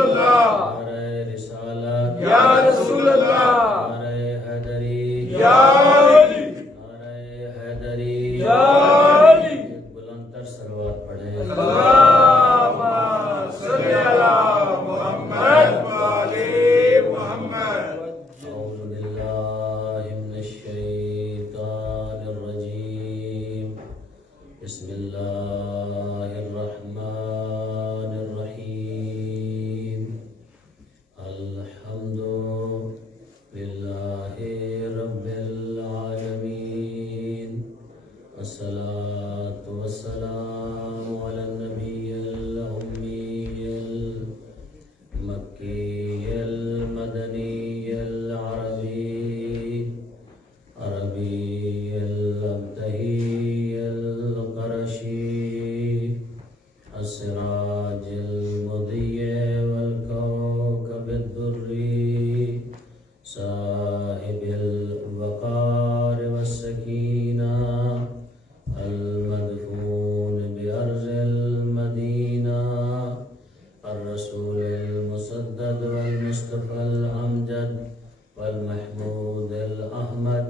اللہ، نعرہ رسالت یا رسول اللہ، نعرہ حیدری یا علی، نعرہ حیدری یا علی، ایک بلند تر صلوات پڑھیں۔ اللہم صلی علی محمد و آل محمد۔ اعوذ باللہ من الشیطان الرجیم، بسم اللہ الرحمن الرحیم، الحمد للہ رب العالمین، والصلاة والسلام علی النبی الأمی المکی المدنی العربی عربی الابتہی القرشی السراج المضیء والکوكب الدری صاحب الوقار والسکینہ المدفون بأرض المدینہ الرسول المسدد والمصطفى الأمجد والمحمود الأحمد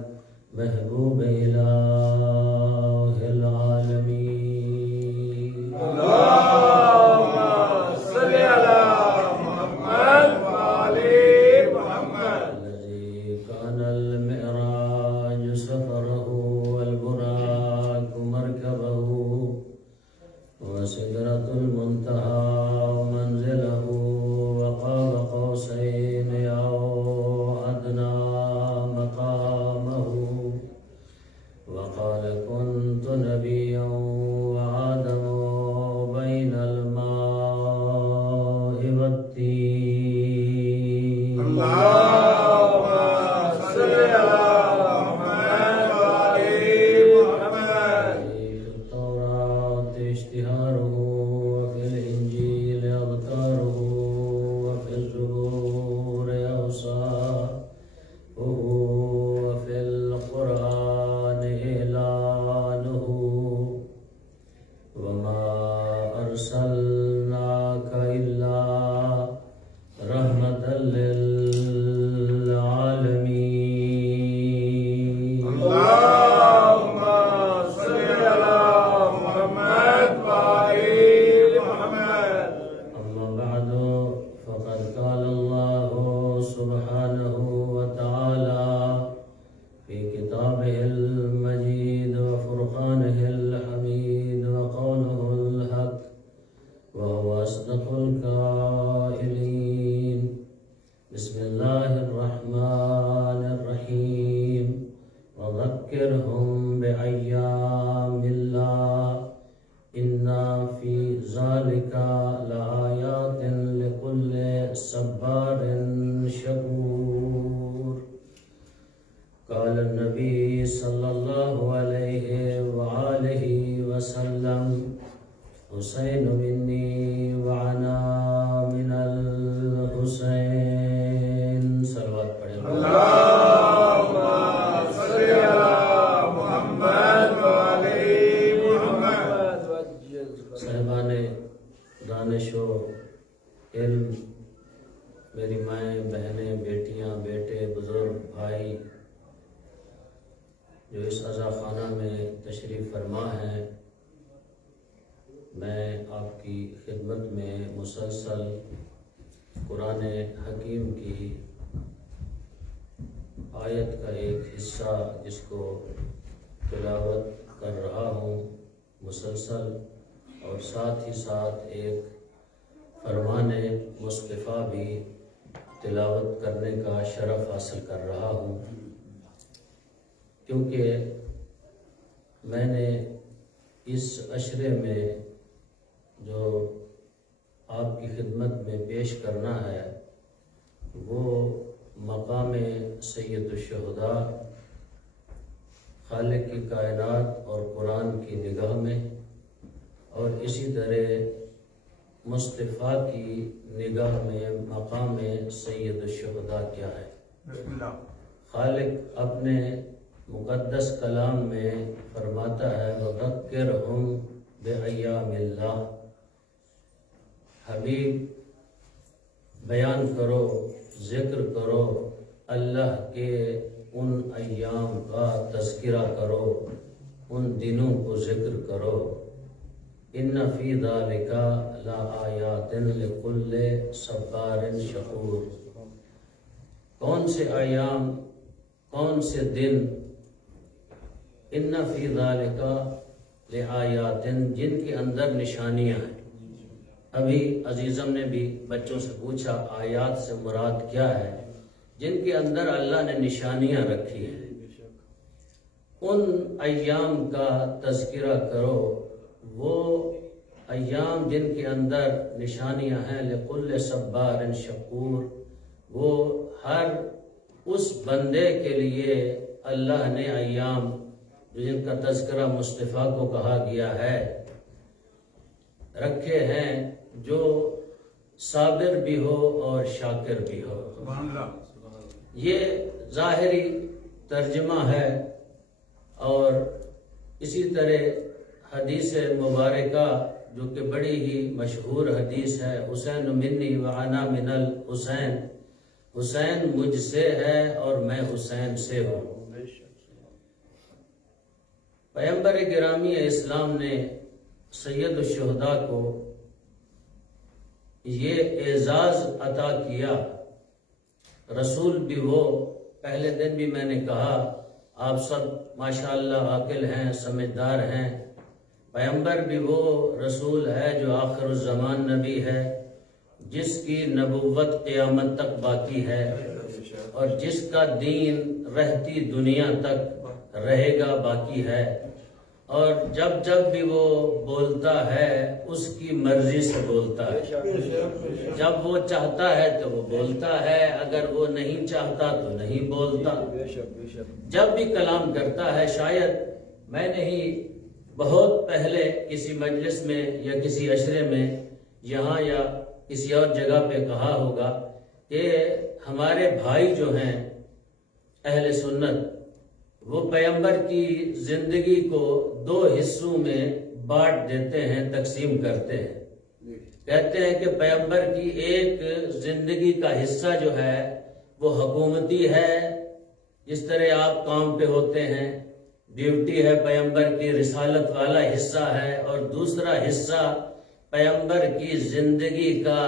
محبوب إله العالمين اللہم صلی علی محمد و آل محمد۔ الذي كان المعراج سفره والبراق مركبه وسدرة المنتهى منزله وقاب قوسين أو أدنى مقامه وقال كنت نبيا وآدم بين الماء والطين اللہم صلی علی محمد و آل محمد۔ في التوراة اشتهاره وفي الإنجيل أذكاره وفي الزبور أوصافه وفي القرآن إعلانه وما أرسلناك إلا رحمة للعالمين اللہم صلی علی محمد و آل محمد۔ أما بعد فقد قال الله سبحانه وتعالى في كتابه المجيد وفرقانه الحميد وقوله الحق وهو أصدق القائلين، بسم الله الرحمن الرحيم، وذكرهم بأيام الله إن في ذلك لآيات لكل صبار شكور۔ قال النبي صلى الله عليه وآله وسلم، حسين مني وأنا من الحسين۔ صلوات پڑھیں۔ اللہم صلی علی محمد و آل محمد۔ صاحبان دانش و علم، میری مائیں، بہنیں، بیٹیاں، بیٹے، بزرگ بھائی جو اس عزا خانہ میں تشریف فرما ہیں، میں آپ کی خدمت میں مسلسل قرآن حکیم کی آیت کا ایک حصہ جس کو تلاوت کر رہا ہوں مسلسل، اور ساتھ ہی ساتھ ایک فرمان مصطفیٰ بھی تلاوت کرنے کا شرف حاصل کر رہا ہوں، کیونکہ میں نے اس عشرے میں جو آپ کی خدمت میں پیش کرنا ہے وہ مقام سید الشہداء، خالق کی کائنات اور قرآن کی نگاہ میں، اور اسی طرح مصطفیٰ کی نگاہ میں مقام سید الشہداء کیا ہے۔ خالق اپنے مقدس کلام میں فرماتا ہے وَذَكِّرْهُمْ بِأَيَّامِ اللَّهِ، حبیب بیان کرو، ذکر کرو، اللہ کے ان ایام کا تذکرہ کرو، ان دنوں کو ذکر کرو۔ ان فی ذالک لآیات لکل صبار شکور۔ کون سے ایام، کون سے دن؟ ان فی ذالک لآیات، جن کے اندر نشانیاں ہیں۔ ابھی عزیزم نے بھی بچوں سے پوچھا آیات سے مراد کیا ہے؟ جن کے اندر اللہ نے نشانیاں رکھی ہیں، ان ایام کا تذکرہ کرو۔ وہ ایام جن کے اندر نشانیاں ہیں، لکل صبار شکور، وہ ہر اس بندے کے لیے اللہ نے ایام جن کا تذکرہ مصطفیٰ کو کہا گیا ہے رکھے ہیں، جو صابر بھی ہو اور شاکر بھی ہو۔ یہ ظاہری ترجمہ ہے، اور اسی طرح حدیث مبارکہ جو کہ بڑی ہی مشہور حدیث ہے، حسین منی وانا من الحسین، حسین مجھ سے ہے اور میں حسین سے ہوں۔ پیغمبر گرامی اسلام نے سید الشہداء کو یہ اعزاز عطا کیا۔ رسول بھی وہ، پہلے دن بھی میں نے کہا آپ سب ماشاءاللہ عاقل ہیں، سمجھدار ہیں۔ پیغمبر بھی وہ رسول ہے جو آخر الزمان نبی ہے، جس کی نبوت قیامت تک باقی ہے، اور جس کا دین رہتی دنیا تک رہے گا، باقی ہے۔ اور جب جب بھی وہ بولتا ہے اس کی مرضی سے بولتا ہے۔ جب وہ چاہتا ہے تو وہ بولتا ہے، اگر وہ نہیں چاہتا تو نہیں بولتا۔ جب بھی کلام کرتا ہے، شاید میں نے ہی بہت پہلے کسی مجلس میں یا کسی عشرے میں یہاں یا کسی اور جگہ پہ کہا ہوگا کہ ہمارے بھائی جو ہیں اہل سنت، وہ پیغمبر کی زندگی کو 2 حصوں میں بانٹ دیتے ہیں، تقسیم کرتے ہیں۔ کہتے ہیں کہ پیغمبر کی ایک زندگی کا حصہ جو ہے وہ حکومتی ہے، جس طرح آپ کام پہ ہوتے ہیں، ڈیوٹی ہے پیغمبر کی، رسالت والا حصہ ہے، اور دوسرا حصہ پیغمبر کی زندگی کا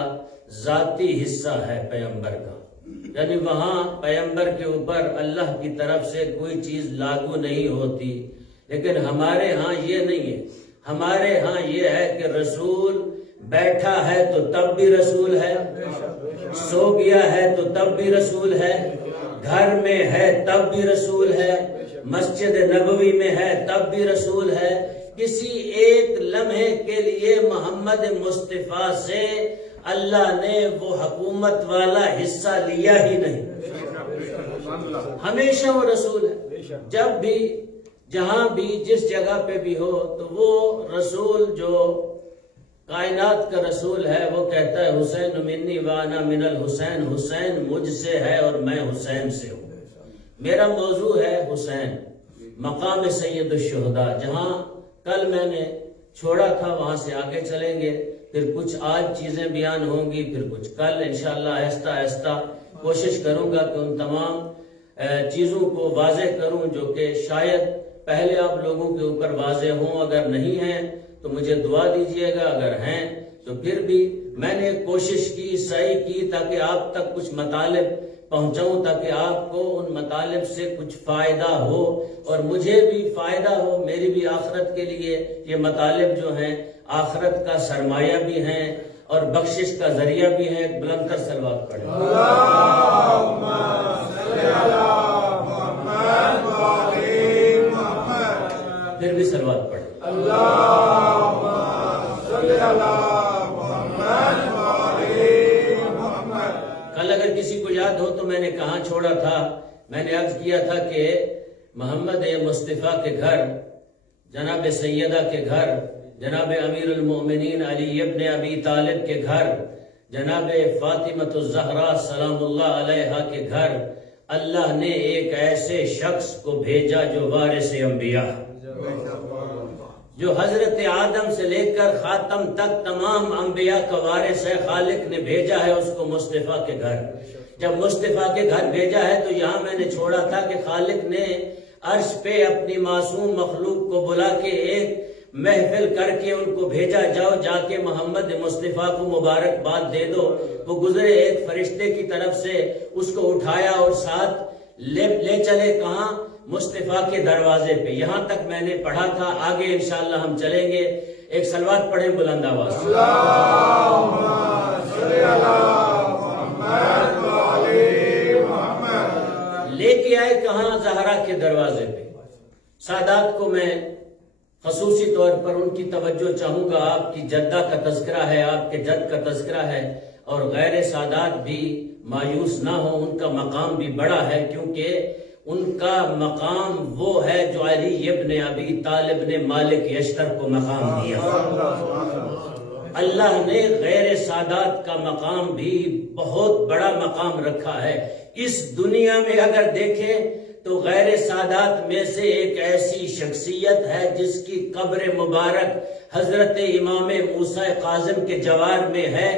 ذاتی حصہ ہے پیغمبر کا، یعنی وہاں پیغمبر کے اوپر اللہ کی طرف سے کوئی چیز لاگو نہیں ہوتی۔ لیکن ہمارے ہاں یہ نہیں ہے، ہمارے ہاں یہ ہے کہ رسول بیٹھا ہے تو تب بھی رسول ہے، سو گیا ہے تو تب بھی رسول ہے، گھر میں ہے تب بھی رسول ہے، مسجد نبوی میں ہے تب بھی رسول ہے۔ کسی ایک لمحے کے لیے محمد مصطفیٰ سے اللہ نے وہ حکومت والا حصہ لیا ہی نہیں، ہمیشہ وہ رسول ہے۔ جب بھی، جہاں بھی، جس جگہ پہ بھی ہو، تو وہ رسول جو کائنات کا رسول ہے، وہ کہتا ہے حسین منی وانا من الحسین، حسین مجھ سے ہے اور میں حسین سے ہوں۔ میرا موضوع ہے حسین، مقام سید الشہداء۔ جہاں کل میں نے چھوڑا تھا وہاں سے آگے چلیں گے، پھر کچھ آج چیزیں بیان ہوں گی، پھر کچھ کل انشاءاللہ آہستہ آہستہ کوشش کروں گا کہ ان تمام چیزوں کو واضح کروں جو کہ شاید پہلے آپ لوگوں کے اوپر واضح ہوں۔ اگر نہیں ہیں تو مجھے دعا دیجئے گا، اگر ہیں تو پھر بھی میں نے کوشش کی، سعی کی تاکہ آپ تک کچھ مطالب پہنچاؤں، تاکہ آپ کو ان مطالب سے کچھ فائدہ ہو اور مجھے بھی فائدہ ہو، میری بھی آخرت کے لیے یہ مطالب جو ہیں آخرت کا سرمایہ بھی ہیں اور بخشش کا ذریعہ بھی ہیں۔ بلند تر صلوات پڑھیں۔ اللہم صلی علی محمد و علی محمد۔ پھر بھی صلوات پڑھیں۔ اللہم صلی علی محمد و علی محمد۔ کل اگر کسی کو یاد ہو تو میں نے کہاں چھوڑا تھا؟ میں نے عرض کیا تھا کہ محمد مصطفیٰ کے گھر، جناب سیدہ کے گھر، جناب امیر المؤمنین علی ابن ابی طالب کے گھر، جناب فاطمۃ الزہرا سلام اللہ علیہا کے گھر اللہ نے ایک ایسے شخص کو بھیجا جو وارث انبیاء، جو حضرت آدم سے لے کر خاتم تک تمام انبیاء کا وارث ہے، خالق نے بھیجا ہے اس کو مصطفیٰ کے گھر۔ جب مصطفیٰ کے گھر بھیجا ہے تو یہاں میں نے چھوڑا تھا کہ خالق نے عرش پہ اپنی معصوم مخلوق کو بلا کے ایک محفل کر کے ان کو بھیجا، جاؤ جا کے محمد مصطفیٰ کو مبارکباد دے دو۔ وہ گزرے، ایک فرشتے کی طرف سے اس کو اٹھایا اور ساتھ لے چلے کہاں؟ مصطفیٰ کے دروازے پہ۔ یہاں تک میں نے پڑھا تھا، آگے انشاءاللہ ہم چلیں گے۔ ایک صلوات پڑھیں بلند آواز سے۔ اللہم صلی علی محمد و علی محمد۔ لے کے آئے کہاں؟ زہرا کے دروازے پہ۔ سادات کو میں خصوصی طور پر ان کی توجہ چاہوں گا، آپ کی جدہ کا تذکرہ ہے، آپ کے جد کا تذکرہ ہے، اور غیر سادات بھی مایوس نہ ہو، ان کا مقام بھی بڑا ہے، کیونکہ ان کا مقام وہ ہے جو علی ابن ابی طالب نے مالک یشتر کو مقام دیا۔ اللہ نے غیر سادات کا مقام بھی بہت بڑا مقام رکھا ہے۔ اس دنیا میں اگر دیکھیں تو غیر سادات میں سے ایک ایسی شخصیت ہے جس کی قبر مبارک حضرت امام موسیٰ کاظم کے جوار میں ہے،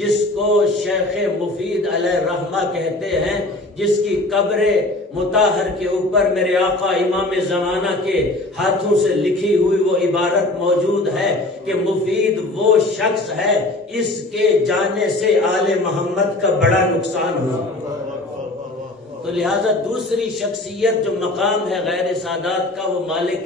جس کو شیخ مفید علیہ رحمہ کہتے ہیں، جس کی قبر مطہر کے اوپر میرے آقا امام زمانہ کے ہاتھوں سے لکھی ہوئی وہ عبارت موجود ہے کہ مفید وہ شخص ہے اس کے جانے سے آل محمد کا بڑا نقصان ہوا۔ تو لہٰذا دوسری شخصیت جو مقام ہے غیر سادات کا، وہ مالک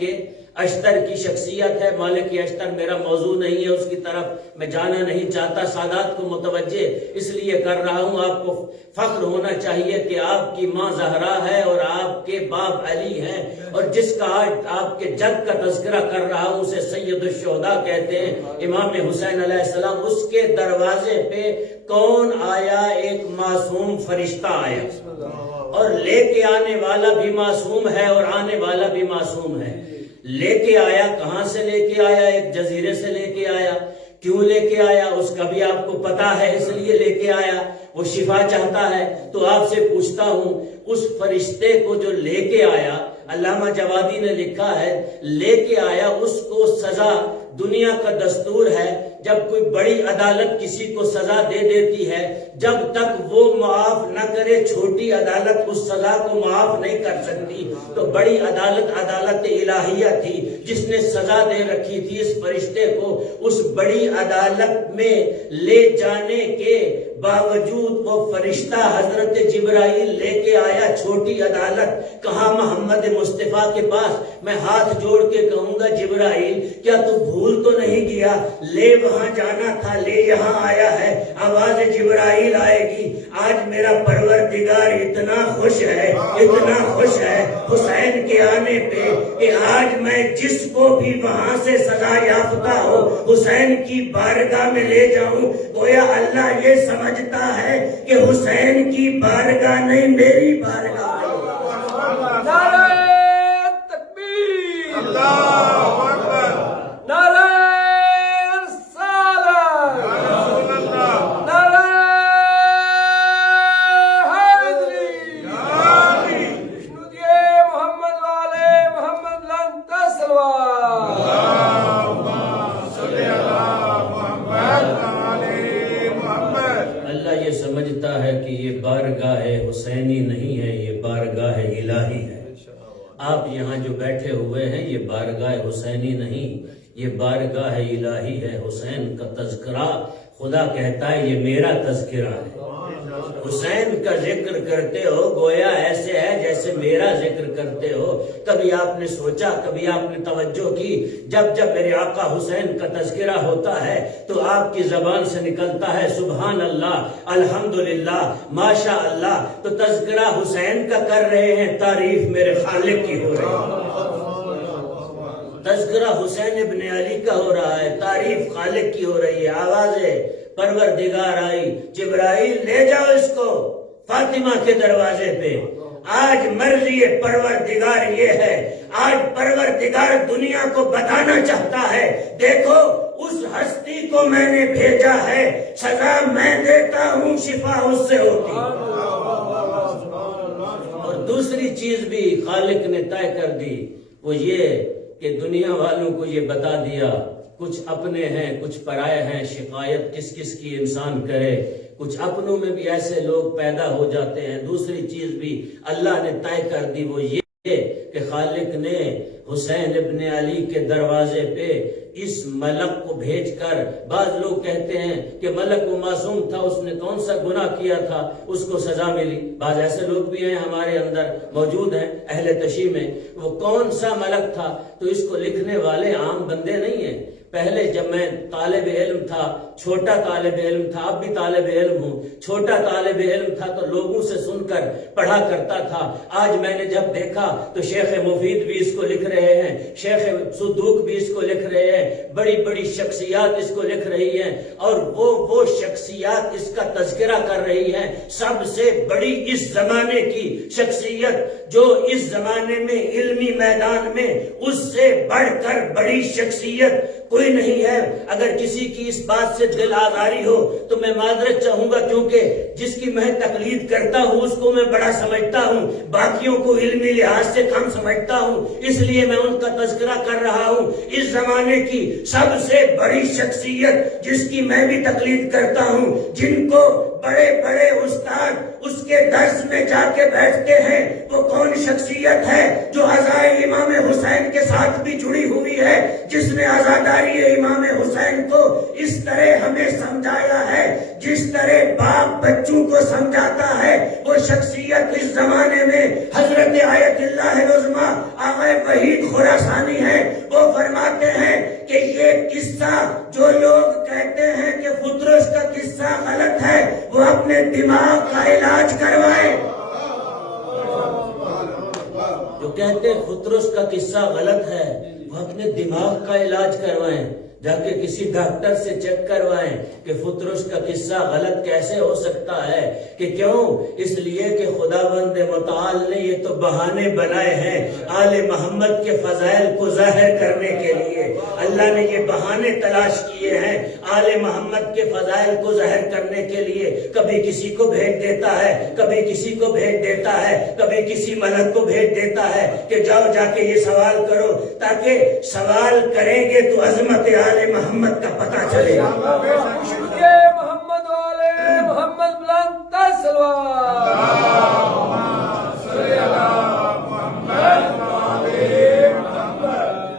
اشتر کی شخصیت ہے۔ مالک اشتر میرا موضوع نہیں ہے، اس کی طرف میں جانا نہیں چاہتا، سادات کو متوجہ اس لیے کر رہا ہوں۔ آپ کو فخر ہونا چاہیے کہ آپ کی ماں زہرا ہے اور آپ کے باپ علی ہیں، اور جس کا آج آپ کے جد کا تذکرہ کر رہا ہوں اسے سید الشہداء کہتے ہیں، امام حسین علیہ السلام۔ اس کے دروازے پہ کون آیا؟ ایک معصوم فرشتہ آیا، اور لے کے آنے والا بھی معصوم ہے اور آنے والا بھی معصوم ہے۔ لے کے آیا، کہاں سے لے کے آیا؟ ایک جزیرے سے لے کے آیا۔ کیوں لے کے آیا اس کا بھی آپ کو پتا ہے، اس لیے لے کے آیا، وہ شفا چاہتا ہے۔ تو آپ سے پوچھتا ہوں، اس فرشتے کو جو لے کے آیا، علامہ جوادی نے لکھا ہے، لے کے آیا، اس کو سزا، دنیا کا دستور ہے جب کوئی بڑی عدالت کسی کو سزا دے دیتی ہے، جب تک وہ معاف نہ کرے چھوٹی عدالت اس سزا کو معاف نہیں کر سکتی۔ تو بڑی عدالت عدالت الہیہ تھی جس نے سزا دے رکھی تھی اس فرشتے کو۔ اس بڑی عدالت میں لے جانے کے باوجود وہ فرشتہ حضرت جبرائیل لے کے آیا چھوٹی عدالت، کہاں؟ محمد مصطفیٰ کے پاس۔ میں ہاتھ جوڑ کے کہوں گا، جبرائیل کیا تو بھول تو نہیں گیا؟ لے وہاں جانا تھا، لے یہاں آیا ہے، آواز جبرائیل آئے گی۔ آج میرا پروردگار اتنا خوش ہے، اتنا خوش ہے حسین کے آنے پہ کہ آج میں جس کو بھی وہاں سے سزا یافتہ ہو حسین کی بارگاہ میں لے جاؤں، گویا اللہ یہ سمجھتا ہے کہ حسین کی بارگاہ نہیں، میری بارگاہ ہے۔ نعرہ تکبیر، اللہ اکبر، نعرہ رسالت، نعرہ حیدری، محمد والے محمد لن تسلوا، اللہم صلی علی محمد وعلی محمد۔ اللہ یہ سمجھتا ہے کہ یہ بارگاہ حسینی نہیں ہے، یہ بارگاہ الہی ہے۔ آپ یہاں جو بیٹھے ہوئے ہیں یہ بارگاہ حسینی نہیں، یہ بارگاہ الہی ہے۔ حسین کا تذکرہ خدا کہتا ہے یہ میرا تذکرہ ہے۔ حسین کا ذکر کرتے ہو گویا ایسے ہے جیسے میرا ذکر کرتے ہو۔ کبھی آپ نے سوچا، کبھی آپ نے توجہ کی، جب میرے آقا حسین کا تذکرہ ہوتا ہے تو آپ کی زبان سے نکلتا ہے سبحان اللہ، الحمدللہ، ماشاء اللہ۔ تو تذکرہ حسین کا کر رہے ہیں، تعریف میرے خالق کی ہو رہی ہے۔ تذکرہ حسین ابن علی کا ہو رہا ہے، تعریف خالق کی ہو رہی ہے۔ آواز پروردگار آئی، جبرائیل لے جاؤ اس کو فاطمہ کے دروازے پہ۔ آج مرضی پروردگار یہ ہے، آج پروردگار دنیا کو بتانا چاہتا ہے، دیکھو اس ہستی کو میں نے بھیجا ہے، سزا میں دیتا ہوں، شفا اس سے ہوتی۔ اور دوسری چیز بھی خالق نے طے کر دی، وہ یہ کہ دنیا والوں کو یہ بتا دیا کچھ اپنے ہیں کچھ پرائے ہیں، شکایت کس کس کی انسان کرے، کچھ اپنوں میں بھی ایسے لوگ پیدا ہو جاتے ہیں۔ دوسری چیز بھی اللہ نے طے کر دی، وہ یہ کہ خالق نے حسین ابن علی کے دروازے پہ اس ملک کو بھیج کر، بعض لوگ کہتے ہیں کہ ملک وہ معصوم تھا، اس نے کون سا گناہ کیا تھا اس کو سزا ملی، بعض ایسے لوگ بھی ہیں ہمارے اندر موجود ہیں اہل تشیع میں، وہ کون سا ملک تھا؟ تو اس کو لکھنے والے عام بندے نہیں ہیں۔ پہلے جب میں طالب علم تھا، چھوٹا طالب علم تھا، اب بھی طالب علم ہوں، چھوٹا طالب علم تھا تو لوگوں سے سن کر پڑھا کرتا تھا۔ آج میں نے جب دیکھا تو شیخ مفید بھی اس کو لکھ رہے ہیں، شیخ صدوق بھی اس کو لکھ رہے ہیں، بڑی بڑی شخصیات اس کو لکھ رہی ہیں، اور وہ شخصیات اس کا تذکرہ کر رہی ہیں۔ سب سے بڑی اس زمانے کی شخصیت جو اس زمانے میں علمی میدان میں اس سے بڑھ کر بڑی شخصیت کوئی نہیں ہے۔ اگر کسی کی اس بات سے دل آزاری ہو تو میں معذرت چاہوں گا، کیونکہ جس کی میں تقلید کرتا ہوں اس کو میں بڑا سمجھتا ہوں، باقیوں کو علمی لحاظ سے کم سمجھتا ہوں، اس لیے میں ان کا تذکرہ کر رہا ہوں۔ اس زمانے کی سب سے بڑی شخصیت جس کی میں بھی تقلید کرتا ہوں، جن کو بڑے بڑے استاد اس کے درس میں جا کے بیٹھتے ہیں، وہ کون شخصیت ہے جو عزائے امام حسین کے ساتھ بھی جڑی ہوئی ہے، جس نے عزاداری امام حسین کو اس طرح ہمیں سمجھایا ہے جس طرح باپ بچوں کو سمجھاتا ہے۔ وہ شخصیت اس زمانے میں حضرت آیت اللہ العظمیٰ آقا وحید خراسانی ہے۔ وہ فرماتے ہیں کہ یہ قصہ جو لوگ کہتے ہیں کہ فطرس کا قصہ غلط ہے، وہ اپنے دماغ کا علاج کروائے۔ جو کہتے ہیں فطرس کا قصہ غلط ہے وہ اپنے دماغ کا علاج کروائیں، جا کے کسی ڈاکٹر سے چیک کروائیں کہ فطرس کا قصہ غلط کیسے ہو سکتا ہے۔ کہ کیوں؟ اس لیے کہ خداوند متعال نے یہ تو بہانے بنائے ہیں آل محمد کے فضائل کو ظاہر کرنے کے لیے، اللہ نے یہ بہانے تلاش کیے ہیں آل محمد کے فضائل کو ظاہر کرنے کے لیے۔ کبھی کسی کو بھیج دیتا ہے، کبھی کسی کو بھیج دیتا ہے، کبھی کسی ملک کو بھیج دیتا ہے کہ جاؤ جا کے یہ سوال کرو، تاکہ سوال کریں گے تو عظمت آل محمد کا پتہ چلے گا۔ محمد والے محمد بلند سلوات۔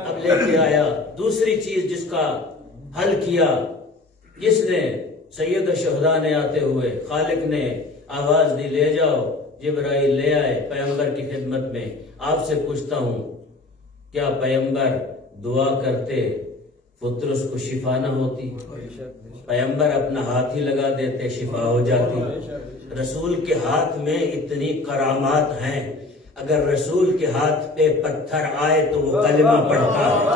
اب لے کے آیا دوسری چیز جس کا حل کیا، جس نے سید الشہداء نے آتے ہوئے خالق نے آواز دی، لے جاؤ۔ جبرائیل لے آئے پیغمبر کی خدمت میں۔ آپ سے پوچھتا ہوں، کیا پیغمبر دعا کرتے فطرس کو شفا نہ ہوتی؟ پیغمبر اپنا ہاتھ ہی لگا دیتے، شفا ہو جاتی۔ رسول کے ہاتھ میں اتنی کرامات ہیں، اگر رسول کے ہاتھ پہ پتھر آئے تو وہ کلمہ پڑھتا ہے۔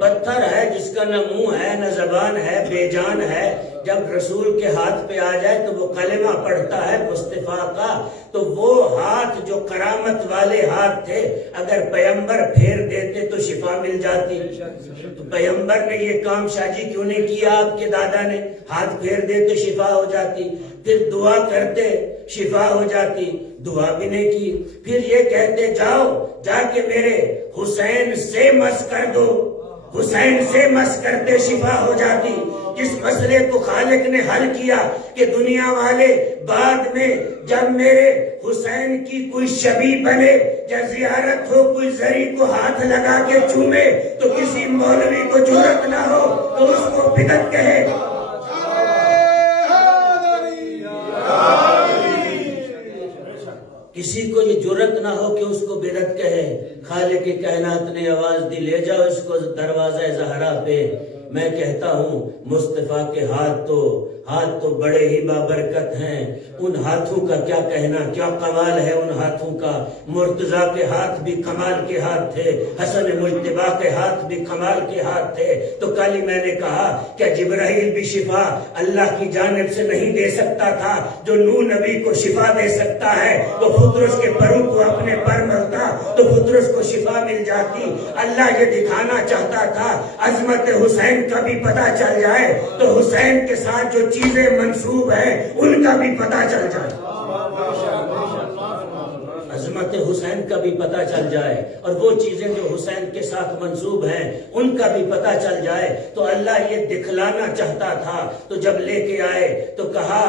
پتھر ہے جس کا نہ منہ ہے نہ زبان ہے، بے جان ہے، جب رسول کے ہاتھ پہ آ جائے تو وہ کلمہ پڑھتا ہے مصطفیٰ کا۔ تو وہ ہاتھ جو کرامت والے ہاتھ تھے، اگر پیغمبر پھیر دیتے تو شفا مل جاتی۔ تو پیغمبر نے یہ کام شاہ جی کیوں نہیں کیا؟ آپ کے دادا نے ہاتھ پھیر دیتے شفا ہو جاتی، پھر دعا کرتے شفا ہو جاتی، دعا بھی نہیں کی۔ پھر یہ کہتے جاؤ جا کے میرے حسین سے مس کر دو، حسین سے مس کرتے شفا ہو جاتی۔ اس مسئلے کو خالق نے حل کیا کہ دنیا والے بعد میں جب میرے حسین کی کوئی شبیہ بنے یا زیارت ہو، کوئی زری کو ہاتھ لگا کے چومے تو کسی مولوی کو جرأت نہ ہو تو اس کو بدعت کہے۔ کسی کو یہ جرأت نہ ہو کہ اس کو بدعت کہے۔ خالق کائنات نے آواز دی، لے جاؤ اس کو دروازہ زہرا پہ۔ میں کہتا ہوں مصطفیٰ کے ہاتھ تو بڑے ہی بابرکت ہیں، ان ہاتھوں کا کیا کہنا، کیا کمال ہے ان ہاتھوں کا۔ مرتضیٰ کے ہاتھ بھی کمال کے ہاتھ تھے، حسن مجتبیٰ کے ہاتھ بھی کمال کے ہاتھ تھے۔ تو کل ہی میں نے کہا کہ جبرائیل بھی شفا اللہ کی جانب سے نہیں دے سکتا تھا، جو نوح نبی کو شفا دے سکتا ہے وہ فطرس کے پروں کو اپنے پر ملتا تو فطرس کو شفا مل جاتی۔ اللہ یہ دکھانا چاہتا تھا عظمت حسین کا بھی پتہ چل جائے تو حسین کے ساتھ جو چیزیں منسوب ہیں ان کا بھی پتہ چل جائے۔ عظمت حسین کا بھی پتہ چل جائے اور وہ چیزیں جو حسین کے ساتھ منسوب ہیں ان کا بھی پتہ چل جائے. تو اللہ یہ دکھلانا چاہتا تھا. تو جب لے کے آئے تو کہا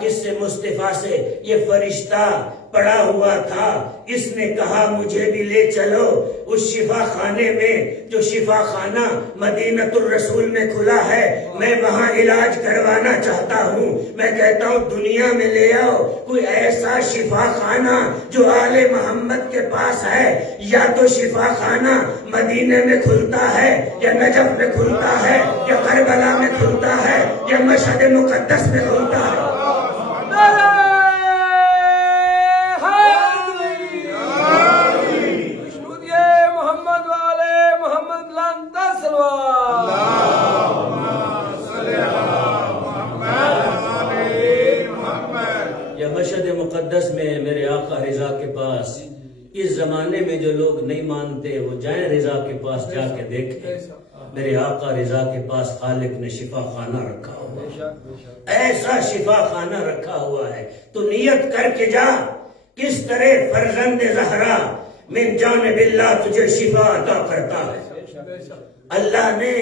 کس سے؟ مصطفیٰ سے. یہ فرشتہ پڑا ہوا تھا. اس نے کہا مجھے بھی لے چلو اس شفا خانے میں جو شفا خانہ مدینۃ الرسول میں کھلا ہے. میں وہاں علاج کروانا چاہتا ہوں. میں کہتا ہوں دنیا میں لے آؤ کوئی ایسا شفا خانہ جو آل محمد کے پاس ہے. یا تو شفا خانہ مدینے میں کھلتا ہے یا نجف میں کھلتا ہے یا کربلا میں کھلتا ہے یا مشہد مقدس میں کھلتا ہے. یا مشہد مقدس میں میرے آقا رضا کے پاس. اس زمانے میں جو لوگ نہیں مانتے وہ جائیں رضا کے پاس جا کے دیکھیں. میرے آقا رضا کے پاس خالق نے شفا خانہ رکھا ہوا ہے. ایسا شفا خانہ رکھا ہوا ہے. تو نیت کر کے جا کس طرح فرزند زہرا من جانب اللہ تجھے شفا عطا کرتا ہے. اللہ نے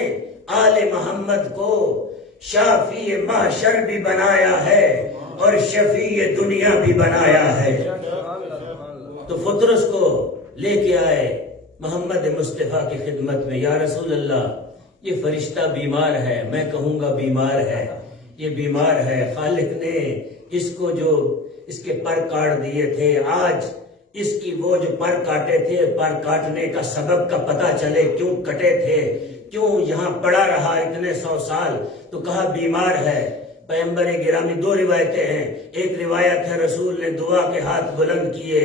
آل محمد کو شافی محشر بھی بنایا ہے اور شفیع دنیا بھی بنایا ہے. تو فطرس کو لے کے آئے محمد مصطفیٰ کی خدمت میں. یا رسول اللہ یہ فرشتہ بیمار ہے. میں کہوں گا بیمار ہے. یہ بیمار ہے. خالق نے اس کو جو اس کے پر کاٹ دیے تھے آج اس کی وہ جو پر کاٹے تھے پر کاٹنے کا سبب کا پتہ چلے کیوں کٹے تھے کیوں یہاں پڑا رہا اتنے 100 سال. تو کہا بیمار ہے. پیغمبر گرامی 2 روایتیں ہیں. ایک روایت ہے رسول نے دعا کے ہاتھ بلند کیے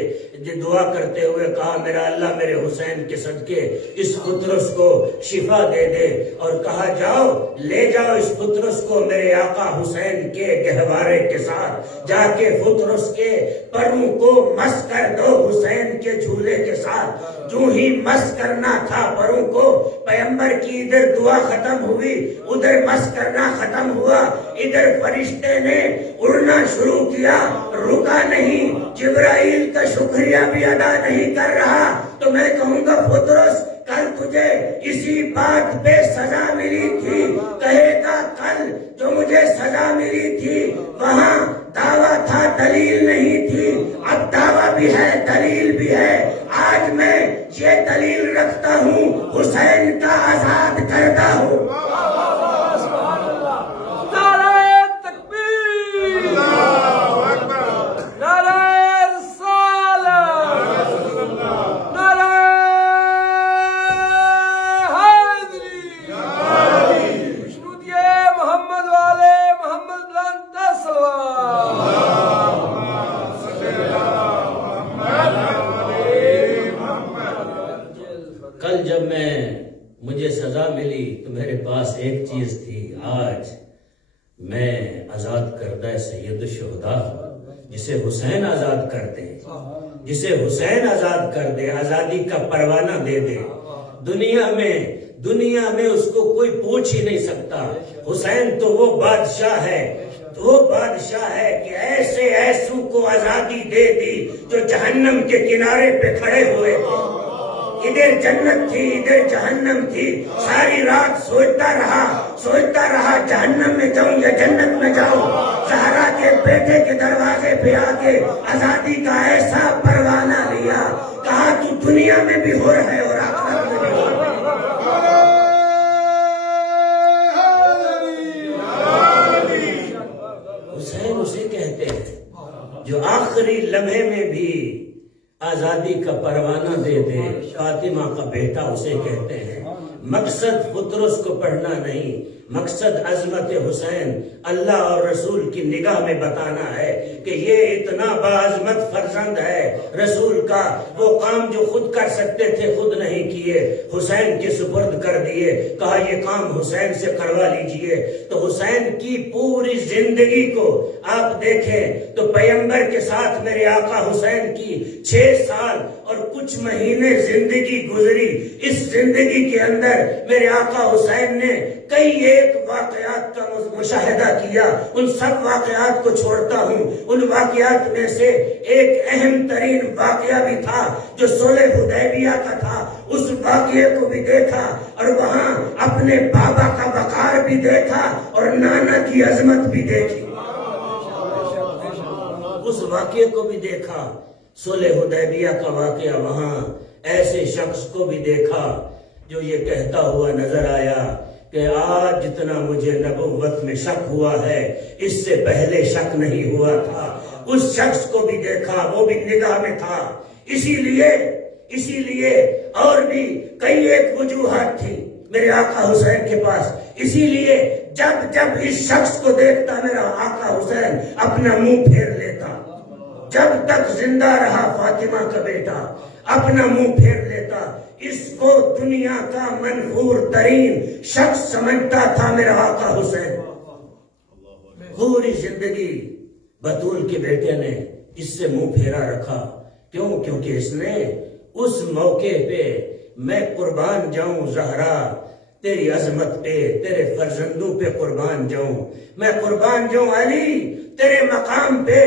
دعا کرتے ہوئے کہا میرا اللہ میرے حسین کے صدقے اس فطرس کو شفا دے دے. اور کہا جاؤ لے جاؤ اس فطرس کو میرے آقا حسین کے گہوارے کے ساتھ جا کے فطرس کے پروں کو مس کر دو حسین کے جھولے کے ساتھ. جو ہی مس کرنا تھا پروں کو پیغمبر کی ادھر دعا ختم ہوئی ادھر مس کرنا ختم ہوا. ادھر فرشتے نے اڑنا شروع کیا رکا نہیں. جبرائیل کا شکریہ بھی ادا نہیں کر رہا. تو میں کہوں گا فطرس کل تجھے اسی بات پہ سزا ملی تھی. کہے گا کل جو مجھے سزا ملی تھی وہاں دعویٰ تھا دلیل نہیں تھی. اب دعویٰ بھی ہے دلیل بھی ہے. آج میں یہ دلیل رکھتا ہوں حسین کا آزاد کردہ ہوں. کل جب مجھے سزا ملی تو میرے پاس ایک چیز تھی. آج میں آزاد کردہ سید الشہداء ہوں جسے حسین آزاد کر دے جسے حسین آزاد کر دے آزادی کا پروانہ دے دے. دنیا میں اس کو کوئی پوچھ ہی نہیں سکتا. حسین تو وہ بادشاہ ہے کہ ایسے ایسوں کو آزادی دے دی جو جہنم کے کنارے پہ کھڑے ہوئے تھے. ادھر جنت تھی ادھر جہنم تھی. ساری رات سوچتا رہا جہنم میں جاؤں یا جنت میں جاؤں. زہرا کے بیٹے کے دروازے پہ آ کے آزادی کا ایسا پروانہ لیا. کہا تو دنیا میں بھی ہو رہے اور آخرت میں بھی ہو رہے. حسین اسے کہتے ہیں جو آخری لمحے میں بھی آزادی کا پروانہ دے دے. فاطمہ کا بیٹا اسے کہتے ہیں. مقصد فطرس کو پڑھنا نہیں مقصد عظمت حسین اللہ اور رسول کی نگاہ میں بتانا ہے کہ یہ اتنا باعظمت فرزند ہے رسول کا. وہ کام جو خود کر سکتے تھے خود نہیں کیے حسین کے سپرد کر دیے. کہا یہ کام حسین سے کروا لیجئے. تو حسین کی پوری زندگی کو آپ دیکھیں تو پیغمبر کے ساتھ میرے آقا حسین کی 6 سال اور کچھ مہینے زندگی گزری. اس زندگی کے اندر میرے آقا حسین نے کئی ایک واقعات کا مشاہدہ کیا، ان سب واقعات کو چھوڑتا ہوں۔ ان واقعات میں سے ایک اہم ترین واقعہ بھی تھا جو صلح حدیبیہ کا تھا، اس واقعے کو بھی دیکھا اور وہاں اپنے بابا کا وقار بھی دیکھا اور نانا کی عظمت بھی دیکھی۔ اس واقعے کو بھی دیکھا، صلح حدیبیہ کا واقعہ، وہاں ایسے شخص کو بھی دیکھا جو یہ کہتا ہوا نظر آیا کہ آج جتنا مجھے نبوت میں شک ہوا ہے اس سے پہلے شک نہیں ہوا تھا۔ اس شخص کو بھی دیکھا، وہ بھی نگاہ میں تھا۔ اسی لیے اور بھی کئی ایک وجوہات تھی میرے آقا حسین کے پاس، اسی لیے جب اس شخص کو دیکھتا میرا آقا حسین اپنا منہ پھیر لیتا۔ جب تک زندہ رہا فاطمہ کا بیٹا اپنا منہ پھیر لیتا۔ اس کو دنیا کا منفور ترین شخص سمجھتا تھا میرا آقا حسین۔ پوری زندگی بطول کے بیٹے نے اس سے منہ پھیرا رکھا۔ کیوں؟ کیونکہ اس نے اس موقع پہ میں قربان جاؤں زہرا تیری عظمت پہ، تیرے فرزندوں پہ قربان جاؤں، میں قربان جاؤں علی تیرے مقام پہ۔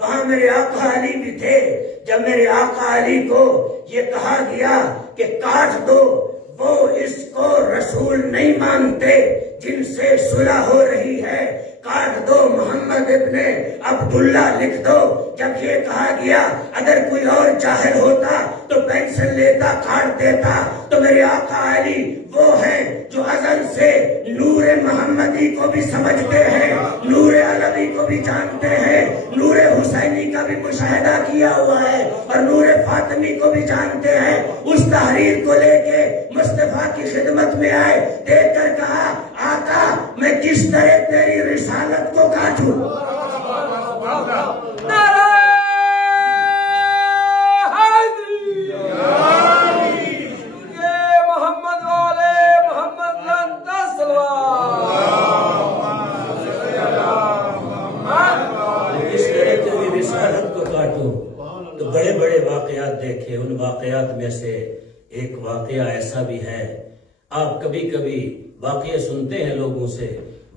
وہاں میرے آقا علی بھی تھے۔ جب میرے آقا علی کو یہ کہا گیا کہ کاٹ دو، وہ اس کو رسول نہیں مانتے جن سے صلح ہو رہی ہے، کاٹ دو، محمد ابن عبداللہ لکھ دو۔ جب یہ کہا گیا اگر کوئی اور جاہل ہوتا تو پینسل لیتا کاٹ دیتا، تو میرے آقا علی وہ ہیں جو ازل سے نور محمدی کو بھی سمجھتے ہیں، نور علوی کو بھی جانتے ہیں، نور حسینی کا بھی مشاہدہ کیا ہوا ہے اور نور فاطمی کو بھی جانتے ہیں۔ اس تحریر کو لے کے مصطفیٰ کی خدمت میں آئے، دیکھ کر کہا آقا میں کس طرح تیری رسالت کو کاٹوں؟ تو بڑے بڑے واقعات دیکھے، ان واقعات میں سے ایک واقعہ ایسا بھی ہے، آپ کبھی کبھی واقعے سنتے ہیں لوگوں سے،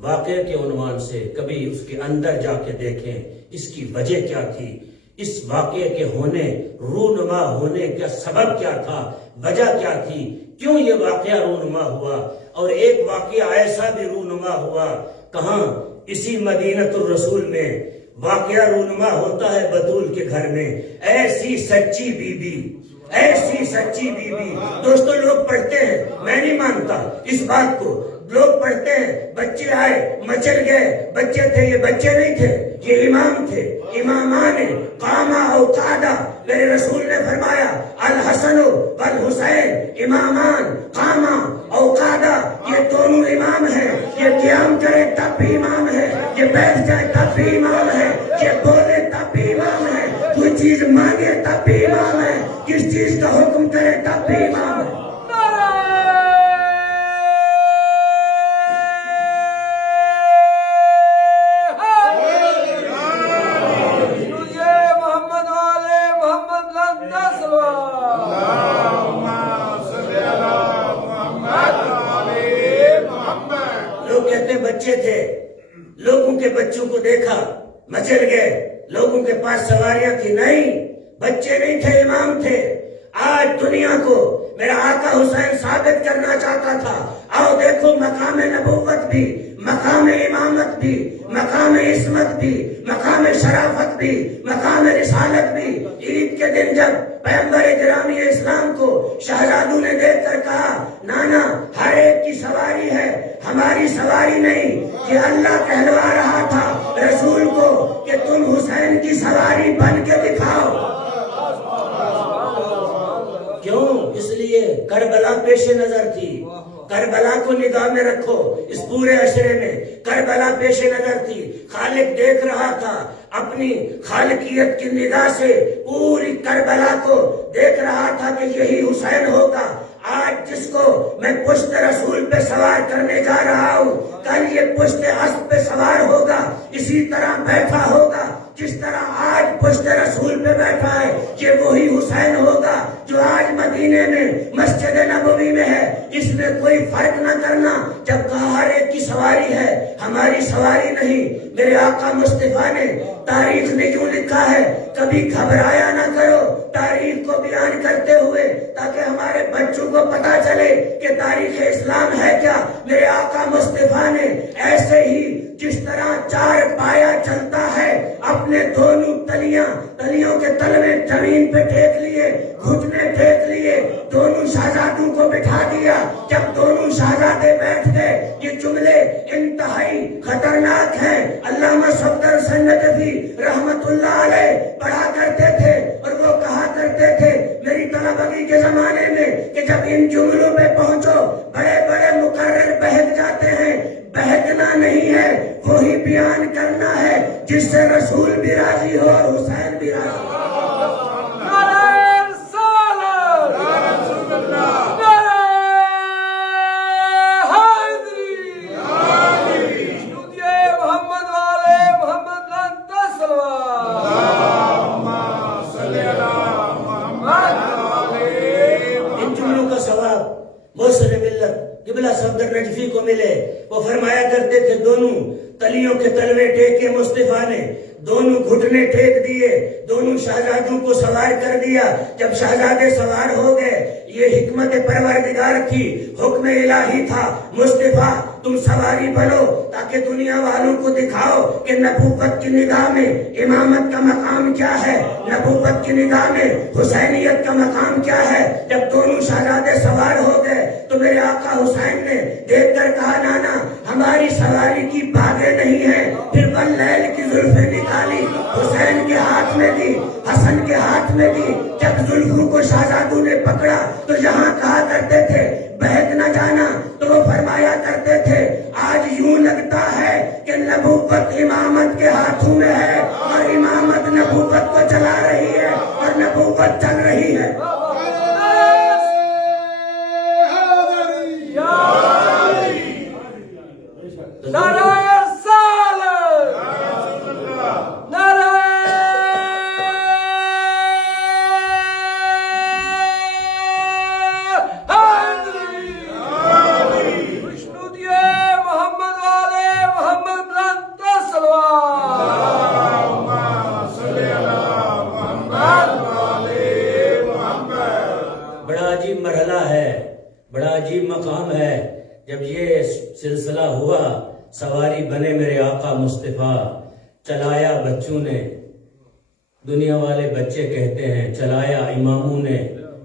واقعے کے عنوان سے کبھی اس کے اندر جا کے دیکھیں اس کی وجہ کیا تھی، اس واقعے کے ہونے، رونما ہونے کا سبب کیا تھا، وجہ کیا تھی، کیوں یہ واقعہ رونما ہوا۔ اور ایک واقعہ ایسا بھی رونما ہوا، کہاں؟ اسی مدینۃ الرسول میں واقعہ رونما ہوتا ہے بطول کے گھر میں۔ ایسی سچی بی بی، ایسی سچی بی بی۔ دوستو لوگ پڑھتے ہیں، میں نہیں مانتا اس بات کو، لوگ پڑھتے ہیں بچے آئے مچل گئے، بچے تھے، یہ بچے نہیں تھے، یہ امام تھے، امامان قاما او قعدا۔ میرے رسول نے فرمایا الحسن والحسین امامان قاما او قعدا، یہ دونوں امام ہیں، یہ قیام کرے تب بھی امام ہے، یہ بیٹھ جائے تب بھی امام ہے، یہ بولے تب بھی امام ہے، کوئی چیز مانگے تب بھی امام ہے، کس چیز کا حکم کرے تب بھی امام ہے۔ بچے تھے، لوگوں کے بچوں کو دیکھا مچل گئے، لوگوں کے پاس سواریاں تھی، نہیں، بچے نہیں تھے، امام تھے۔ آج دنیا کو میرا آقا حسین ثابت کرنا چاہتا تھا، آؤ دیکھو مقام نبوت بھی، مقام امامت بھی، مقام عصمت بھی، مقام شرافت بھی، مقام رسالت بھی۔ عید کے دن جب پیغمبر گرامی اسلام کو شہزادوں نے دیکھ کر کہا نانا ہر ایک کی سواری ہے، ہماری سواری نہیں، یہ اللہ کہلوا رہا تھا رسول کو کہ تم حسین کی سواری بن کے دکھاؤ۔ کیوں؟ اس لیے کربلا پیش نظر تھی، کربلا کو نگاہ میں رکھو، اس پورے عشرے میں کربلا پیش نظر تھی۔ خالق دیکھ رہا تھا، اپنی خالقیت کی نگاہ سے پوری کربلا کو دیکھ رہا تھا کہ یہی حسین ہوگا۔ آج جس کو میں پشت رسول پہ سوار کرنے جا رہا ہوں، کل یہ پشت اسب پہ سوار ہوگا، اسی طرح بیٹھا ہوگا جس طرح آج پشت رسول پہ بیٹھا ہے، یہ وہی حسین ہوگا جو آج مدینے میں مسجد نبوی میں ہے۔ اس میں کوئی فرق نہ کرنا، جب کہا ہر ایک کی سواری ہماری سواری نہیں. میرے آقا مصطفیٰ نے تاریخ نے کیوں لکھا ہے کبھی گھبرایا نہ کرو تاریخ کو بیان کرتے ہوئے تاکہ ہمارے بچوں کو پتا چلے کہ تاریخ اسلام ہے کیا. میرے آقا مصطفیٰ نے ایسے ہی جس طرح چار پایا چلتا ہے اپنے دونوں تلیوں کے تلوے زمین پہ ٹیک لیے, گھٹنے ٹیک لیے, دونوں شہزادوں کو بٹھا دیا. جب دونوں شہزادے بیٹھ گئے, یہ جملے انتہائی خطرناک ہیں. علامہ صفدر سنجفی رحمت اللہ علیہ پڑھا کرتے تھے اور وہ کہا کرتے تھے میری طلبگی کے زمانے میں کہ جب ان جملوں پہ پہنچو بڑے بڑے مقرر بہک جاتے ہیں. بہکنا نہیں ہے, وہی بیان کرنا ہے جس سے رسول بھی راضی ہو اور حسین بھی راضی ہو. قبلہ صفدر نجفی کو ملے. وہ فرمایا کرتے تھے دونوں تلیوں کے تلوے ٹیکے مصطفیٰ نے, دونوں گھٹنے ٹیک دیے, دونوں شہزادوں کو سوار کر دیا. جب شہزادے سوار ہو گئے, یہ حکمت پروردگار تھی, حکم الہی تھا. مصطفیٰ تم سواری بنو تاکہ دنیا والوں کو دکھاؤ کہ نبوت کی نگاہ میں امامت کا مقام کیا ہے, نبوت کی نگاہ میں حسینیت کا مقام کیا ہے. جب دونوں شہزادے سوار ہو گئے تو میرے آقا حسین نے دیکھ کر کہا نانا ہماری سواری کی بھاگے نہیں ہے. پھر واللیل کی زلفیں نکالی, حسین کے ہاتھ میں دی, حسن کے ہاتھ میں دی. جب زلفوں کو شہزادوں نے پکڑا تو یہاں کہا کرتے تھے بہک نہ جانا, تو وہ فرمایا کرتے تھے آج یوں لگتا ہے کہ نبوت امامت کے ہاتھوں میں ہے اور امامت نبوت کو چلا رہی ہے اور نبوت چل رہی ہے. بڑا عجیب مقام ہے. جب یہ سلسلہ ہوا سواری بنے میرے آقا مصطفیٰ, چلایا بچوں نے, دنیا والے بچے کہتے ہیں چلایا اماموں نے.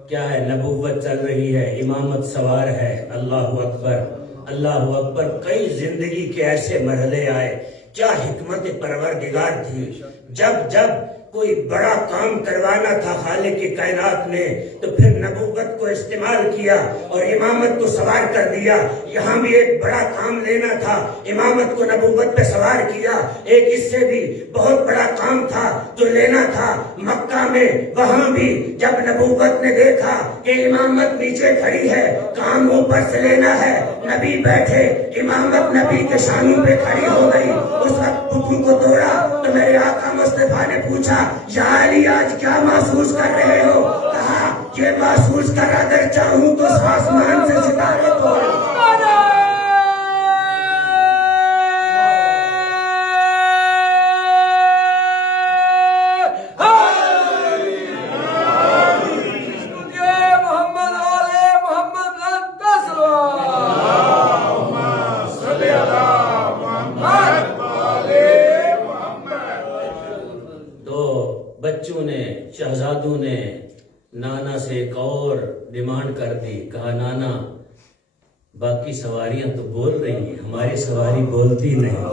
کیا ہے نبوت چل رہی ہے, امامت سوار ہے. اللہ اکبر اللہ اکبر. کئی زندگی کے ایسے مرحلے آئے, کیا حکمت پروردگار تھی. جب کوئی بڑا کام کروانا تھا خالق کی کائنات نے تو پھر نبوت کو استعمال کیا اور امامت کو سوار کر دیا. یہاں بھی ایک بڑا کام لینا تھا, امامت کو نبوت پہ سوار کیا. ایک اس سے بھی بہت بڑا کام تھا جو لینا تھا مکہ میں. وہاں بھی جب نبوت نے دیکھا کہ امامت نیچے کھڑی ہے, کام اوپر سے لینا ہے, نبی بیٹھے, امامت نبی کے شانوں پہ کھڑی ہو گئی. اس وقت پٹھوں کو توڑا تو میرے آقا مصطفیٰ نے پوچھا یا علی آج کیا محسوس کر رہے ہو. کہا یہ محسوس کر اگر چاہوں تو آسمان سے ستارے توڑ. بچوں نے شہزادوں نے نانا سے ایک اور ڈیمانڈ کر دی. کہا نانا باقی سواریاں تو بول رہی ہیں, ہماری سواری بولتی نہیں.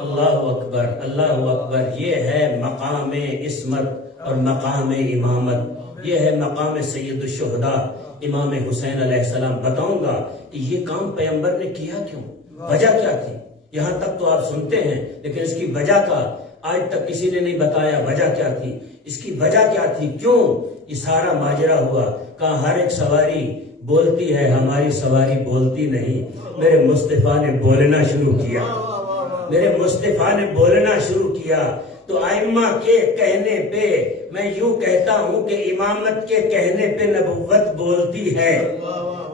اللہ اکبر اللہ اکبر. یہ ہے مقام عصمت اور مقام امامت, یہ ہے مقام سید الشہداء امام حسین علیہ السلام. بتاؤں گا کہ یہ کام پیغمبر نے کیا کیوں, وجہ کیا تھی. یہاں تک تو آپ سنتے ہیں لیکن اس کی وجہ کا آج تک کسی نے نہیں بتایا. وجہ کیا تھی, اس کی وجہ کیا تھی, کیوں یہ سارا ماجرا ہوا. کہاں ہر ایک سواری بولتی ہے, ہماری سواری بولتی نہیں. میرے مصطفیٰ نے بولنا شروع کیا, میرے مصطفیٰ نے بولنا شروع کیا. تو ائمہ کے کہنے پہ میں یوں کہتا ہوں کہ امامت کے کہنے پہ نبوت بولتی ہے,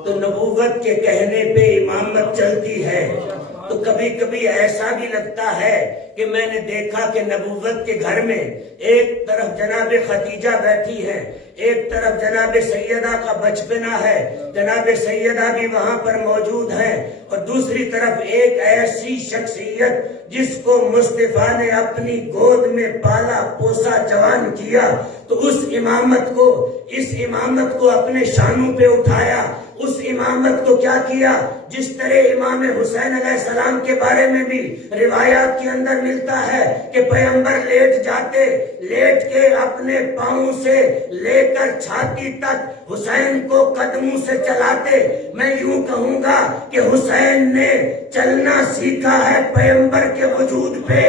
تو نبوت کے کہنے پہ امامت چلتی ہے. تو کبھی کبھی ایسا بھی لگتا ہے کہ میں نے دیکھا کہ نبوت کے گھر میں ایک طرف جناب خدیجہ بیٹھی ہے، ایک طرف جناب سیدہ کا بچپنا ہے، جناب سیدہ بھی وہاں پر موجود ہیں، اور دوسری طرف ایک ایسی شخصیت جس کو مصطفیٰ نے اپنی گود میں پالا پوسا جوان کیا، تو اس امامت کو اپنے شانوں پہ اٹھایا، اس امامت کو کیا کیا؟ جس طرح امام حسین علیہ السلام کے بارے میں بھی روایات کے اندر ملتا ہے کہ پیغمبر لیٹ جاتے، لیٹ کے اپنے پاؤں سے لے کر چھاتی تک حسین کو قدموں سے چلاتے۔ میں یوں کہوں گا کہ حسین نے چلنا سیکھا ہے پیغمبر کے وجود پہ،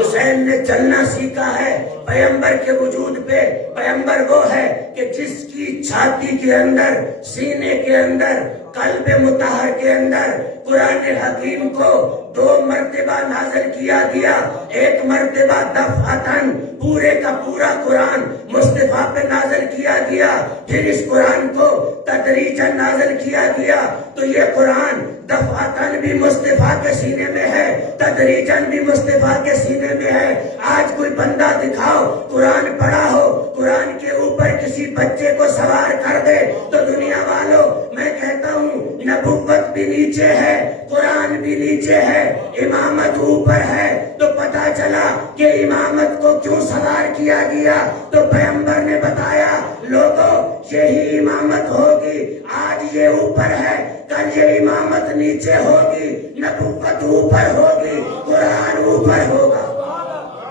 حسین نے چلنا سیکھا ہے پیغمبر کے وجود پہ۔ پیغمبر وہ ہے کہ جس کی چھاتی کے اندر، سینے کے اندر، قلب مطہر کے اندر قرآن حکیم کو 2 مرتبہ نازل کیا گیا، ایک مرتبہ دفعتاً پورے کا پورا قرآن مصطفیٰ پہ نازل کیا گیا، پھر اس قرآن کو تدریجاً نازل کیا گیا۔ تو یہ قرآن دفعتاً بھی مصطفیٰ کے سینے میں ہے، تدریجاً بھی مصطفیٰ کے سینے میں ہے۔ آج کوئی بندہ دکھاؤ قرآن پڑھا ہو، قرآن کے اوپر کسی بچے کو سوار کر دے تو دنیا والوں میں کہتا ہوں نبوت بھی نیچے ہے، قرآن بھی نیچے ہے، امامت اوپر ہے۔ تو پتا چلا کہ امامت کو کیوں سوار کیا گیا، تو پیغمبر نے بتایا لوگوں یہی امامت ہوگی، آج یہ اوپر ہے، کل یہ امامت نیچے ہوگی، نبوت اوپر ہوگی، قرآن اوپر ہوگا۔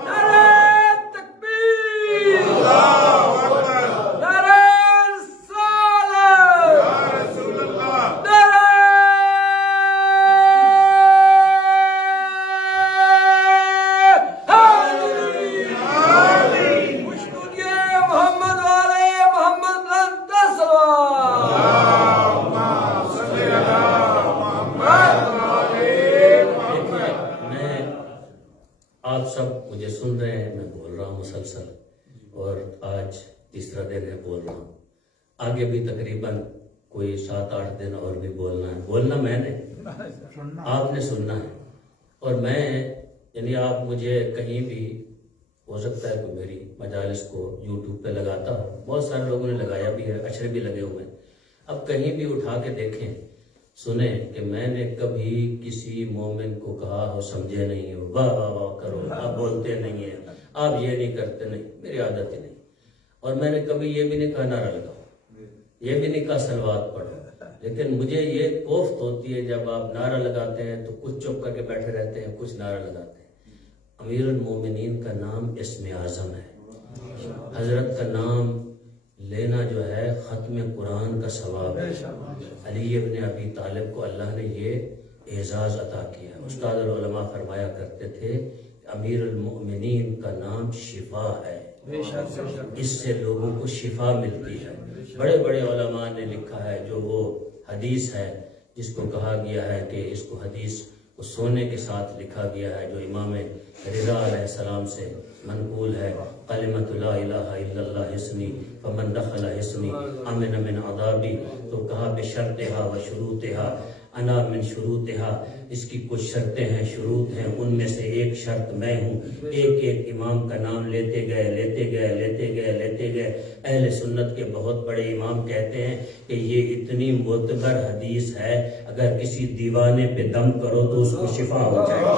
نعرہ تکبیر، نعرہ رسالت، نعرہ حیدری، مشکور محمد والے محمد بلند سلوات۔ میں آپ سب مجھے سن رہے ہیں، میں بول رہا ہوں مسلسل، اور آج تیسرا دن ہے بول رہا ہوں، آگے بھی تقریباً کوئی 7-8 دن اور بھی بولنا ہے۔ بولنا میں نے، آپ نے سننا ہے۔ اور میں یعنی آپ مجھے کہیں بھی، ہو سکتا ہے کہ میری مجالس کو یوٹیوب پہ لگاتا ہوں، بہت سارے لوگوں نے لگایا بھی ہے، اشرے بھی لگے ہوئے ہیں، اب کہیں بھی اٹھا کے دیکھیں، سنیں کہ میں نے کبھی کسی مومن کو کہا ہو سمجھے نہیں ہو، واہ واہ واہ کرو، آپ بولتے نہیں ہیں، آپ یہ نہیں کرتے، نہیں، میری عادت ہی نہیں۔ اور میں نے کبھی یہ بھی نہیں کہا نعرہ لگاؤ، یہ بھی نہیں کہا سلوات پڑھو، لیکن مجھے یہ کوفت ہوتی ہے جب آپ نعرہ لگاتے ہیں تو کچھ چپ کر کے بیٹھے رہتے ہیں، کچھ نعرہ لگاتے ہیں۔ امیر المومنین کا نام اسم اعظم ہے، حضرت کا نام لینا جو ہے ختم قرآن کا ثواب ہے۔ علی ابن ابی طالب کو اللہ نے یہ اعزاز عطا کیا ہے۔ استاد العلماء فرمایا کرتے تھے امیر المؤمنین کا نام شفا ہے، اس سے لوگوں کو شفا ملتی ہے۔ بڑے بڑے علماء نے لکھا ہے، جو وہ حدیث ہے جس کو کہا گیا ہے کہ اس کو حدیث کو سونے کے ساتھ لکھا گیا ہے، جو امام رضا علیہ السلام سے منقول ہے، کلمۃ لا الہ الا اللہ حسنی فمن دخل حسنی امن من عذابی، تو کہا بشرطہا و شروطہا، انا من شروطہا، اس کی کچھ شرطیں ہیں، شروط ہیں، ان میں سے ایک شرط میں ہوں۔ ایک ایک امام کا نام لیتے گئے لیتے گئے لیتے گئے لیتے گئے۔ اہل سنت کے بہت بڑے امام کہتے ہیں کہ یہ اتنی معتبر حدیث ہے، اگر کسی دیوانے پہ دم کرو تو اس کو شفا ہو جائے گا،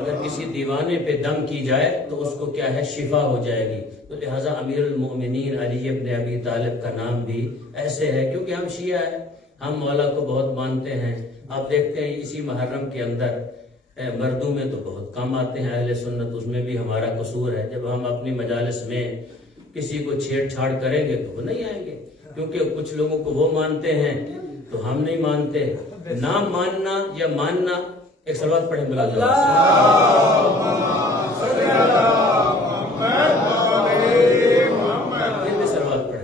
اگر کسی دیوانے پہ دم کی جائے تو اس کو کیا ہے، شفا ہو جائے گی۔ تو لہٰذا امیر المؤمنین علی ابن ابی طالب کا نام بھی ایسے ہے، کیونکہ ہم شیعہ ہیں، ہم مولا کو بہت مانتے ہیں۔ آپ دیکھتے ہیں اسی محرم کے اندر مردوں میں تو بہت کم آتے ہیں اہل سنت، اس میں بھی ہمارا قصور ہے۔ جب ہم اپنی مجالس میں کسی کو چھیڑ چھاڑ کریں گے تو وہ نہیں آئیں گے، کیونکہ کچھ لوگوں کو وہ مانتے ہیں تو ہم نہیں مانتے۔ نام ماننا یا ماننا، ایک صلوات پڑھیں بلا صلوات پڑھیں۔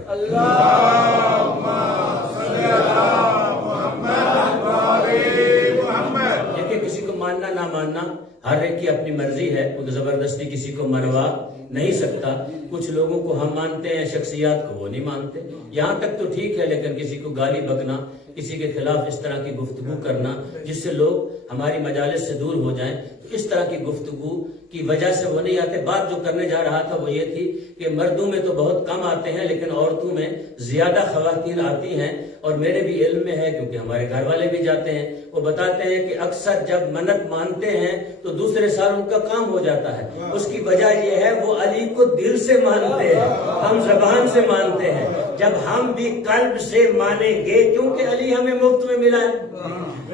ماننا نہ ماننا ہر ایک کی اپنی مرضی ہے، کوئی زبردستی کسی کو منوا نہیں سکتا۔ کچھ لوگوں کو ہم مانتے ہیں، شخصیات کو وہ نہیں مانتے۔ یہاں تک تو ٹھیک ہے، لیکن کسی کو گالی بکنا، کسی کے خلاف اس طرح کی گفتگو کرنا جس سے لوگ ہماری مجالس سے دور ہو جائیں، تو اس طرح کی گفتگو کی وجہ سے وہ نہیں آتے۔ بات جو کرنے جا رہا تھا وہ یہ تھی کہ مردوں میں تو بہت کم آتے ہیں لیکن عورتوں میں زیادہ خواتین آتی ہیں، اور میرے بھی علم میں ہے کیونکہ ہمارے گھر والے بھی جاتے ہیں، وہ بتاتے ہیں کہ اکثر جب منت مانتے ہیں تو دوسرے سال ان کا کام ہو جاتا ہے۔ اس کی وجہ یہ ہے وہ علی کو دل سے مانتے ہیں، ہم زبان سے مانتے ہیں۔ جب ہم بھی قلب سے مانیں گے، کیونکہ علی ہمیں مفت میں ملا ہے،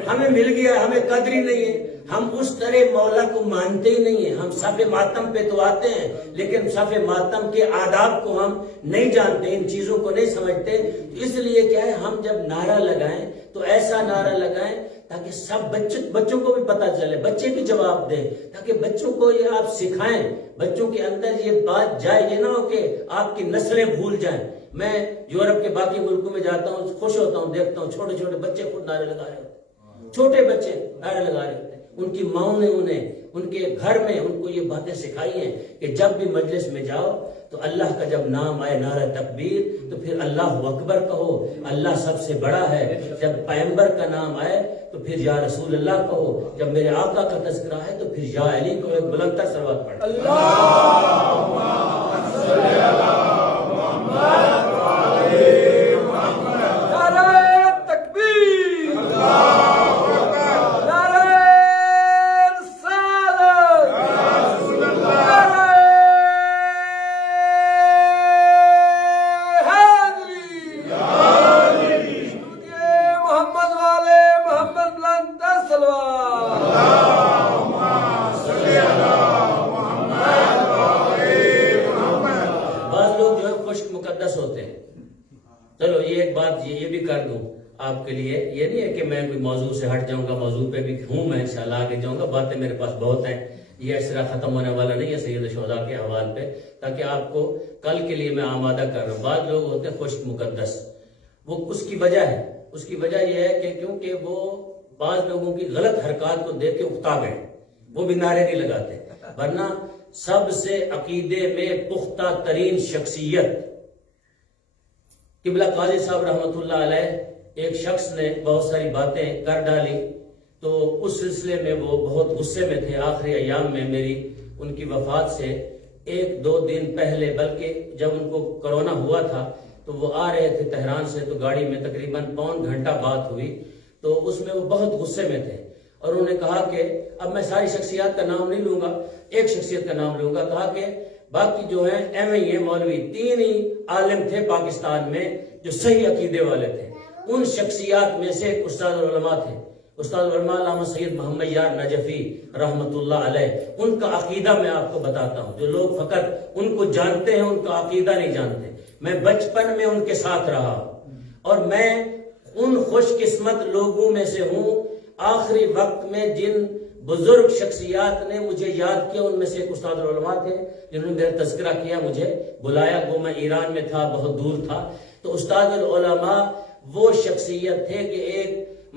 ہمیں مل گیا، ہمیں قدر ہی نہیں ہے، ہم اس طرح مولا کو مانتے ہی نہیں ہیں۔ ہم صف ماتم پہ تو آتے ہیں لیکن صف ماتم کے آداب کو ہم نہیں جانتے، ان چیزوں کو نہیں سمجھتے۔ اس لیے کیا ہے، ہم جب نعرہ لگائیں تو ایسا نعرہ لگائیں تاکہ سب بچوں کو بھی پتہ چلے، بچے بھی جواب دیں، تاکہ بچوں کو یہ آپ سکھائیں، بچوں کے اندر یہ بات جائے، یہ نہ ہو کہ آپ کی نسلیں بھول جائیں۔ میں یورپ کے باقی ملکوں میں جاتا ہوں، خوش ہوتا ہوں، دیکھتا ہوں چھوٹے چھوٹے بچے خود نعرے لگا رہے ہوتے ہیں، چھوٹے بچے نعرے لگا رہے ہوتے ہیں۔ ان کی ماؤں نے انہیں ان کے گھر میں ان کو یہ باتیں سکھائی ہیں کہ جب بھی مجلس میں جاؤ تو اللہ کا جب نام آئے، نعرہ تکبیر، تو پھر اللہ اکبر کہو، اللہ سب سے بڑا ہے۔ جب پیغمبر کا نام آئے تو پھر یا رسول اللہ کہو، جب میرے آقا کا تذکرہ ہے تو پھر یا علی کو ایک بلند تر صلوات پڑھو۔ اللہم صلی علی محمد وعلی محمد۔ نعرہ تکبیر، نعرہ رسالت، نعرہ حیدری، محمد والے محمد بلند تر صلوات۔ بعض لوگ جو ہے خشک مقدس ہوتے ہیں۔ چلو یہ ایک بات یہ بھی کر دوں آپ کے لیے، یہ نہیں ہے کہ میں کوئی موضوع سے ہٹ جاؤں گا، موضوع پہ بھی ہوں میں انشاءاللہ آگے جاؤں گا، باتیں میرے پاس بہت ہیں، یہ اس طرح ختم ہونے والا نہیں ہے سید الشہداء کے حوال پہ، تاکہ آپ کو کل کے لیے میں آمادہ کر رہا ہوں۔ بعض لوگ ہوتے ہیں خشک مقدس، وہ اس کی وجہ ہے، اس کی وجہ یہ ہے کہ کیونکہ وہ بعض لوگوں کی غلط حرکات کو دیکھ کے اکتا گئے، وہ بھی نعرے نہیں لگاتے، ورنہ سب سے عقیدے میں پختہ ترین شخصیت قبلہ قاضی صاحب رحمۃ اللہ علیہ، ایک شخص نے بہت ساری باتیں کر ڈالی تو اس سلسلے میں وہ بہت غصے میں تھے۔ آخری ایام میں میری ان کی وفات سے ایک دو دن پہلے، بلکہ جب ان کو کرونا ہوا تھا تو وہ آ رہے تھے تہران سے، تو گاڑی میں تقریباً پون گھنٹہ بات ہوئی، تو اس میں وہ بہت غصے میں تھے، اور انہوں نے کہا کہ اب میں ساری شخصیات کا نام نہیں لوں گا، ایک شخصیت کا نام لوں گا۔ کہا کہ باقی جو ہیں ایم اے ہیں مولوی، 3 ہی عالم تھے پاکستان میں جو صحیح عقیدے والے تھے، ان شخصیات میں سے ایک استاد العلماء تھے، استاد العلماء علامہ سید محمد یار نجفی رحمۃ اللہ علیہ۔ ان کا عقیدہ میں آپ کو بتاتا ہوں، جو لوگ فقط ان کو جانتے ہیں ان کا عقیدہ نہیں جانتے۔ میں بچپن میں ان کے ساتھ رہا اور میں ان خوش قسمت لوگوں میں سے ہوں، آخری وقت میں جن بزرگ شخصیات نے مجھے یاد کیا ان میں سے ایک استاد العلماء تھے جنہوں نے میرا تذکرہ کیا، مجھے بلایا، وہ میں ایران میں تھا، بہت دور تھا۔ تو استاد العلماء وہ شخصیت تھے کہ ایک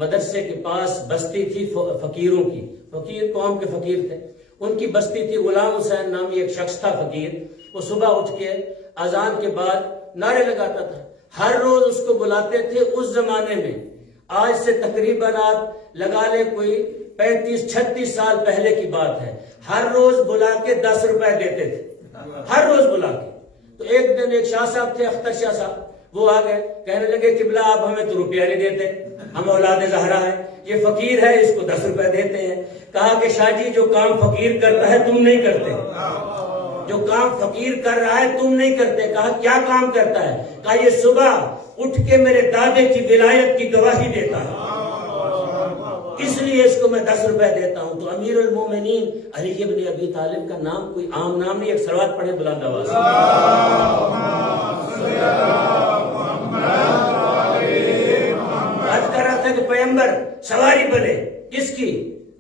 مدرسے کے پاس بستی تھی فقیروں کی، فقیر قوم کے فقیر تھے، ان کی بستی تھی، غلام حسین نامی ایک شخص تھا فقیر، وہ صبح اٹھ کے اذان کے بعد نعرے لگاتا تھا، ہر روز اس کو بلاتے تھے۔ اس زمانے میں آج سے تقریباً آپ لگا لیں کوئی 35-36 سال پہلے کی بات ہے، ہر روز بلا کے 10 روپے دیتے تھے، ہر روز بلا کے۔ تو ایک دن ایک شاہ صاحب تھے، اختر شاہ صاحب، وہ آ گئے، کہنے لگے قبلہ آپ ہمیں تو روپیہ نہیں دیتے، ہم اولاد زہرا ہیں، یہ فقیر ہے، اس کو 10 روپے دیتے ہیں۔ کہا کہ شاہ جی جو کام فقیر کرتا ہے تم نہیں کرتے، جو کام فقیر کر رہا ہے تم نہیں کرتے۔ کہا کیا کام کرتا ہے؟ کہا یہ صبح اٹھ کے میرے دادے کی ولایت کی گواہی دیتا ہے، اس لیے اس کو میں 10 روپے دیتا ہوں۔ تو امیر المومنین علی ابن ابی طالب کا نام کوئی عام نام نہیں، ایک صلوات پڑھیں بلند آواز سے۔ بات کر رہا تھا کہ پیغمبر سواری بنے، کس کی؟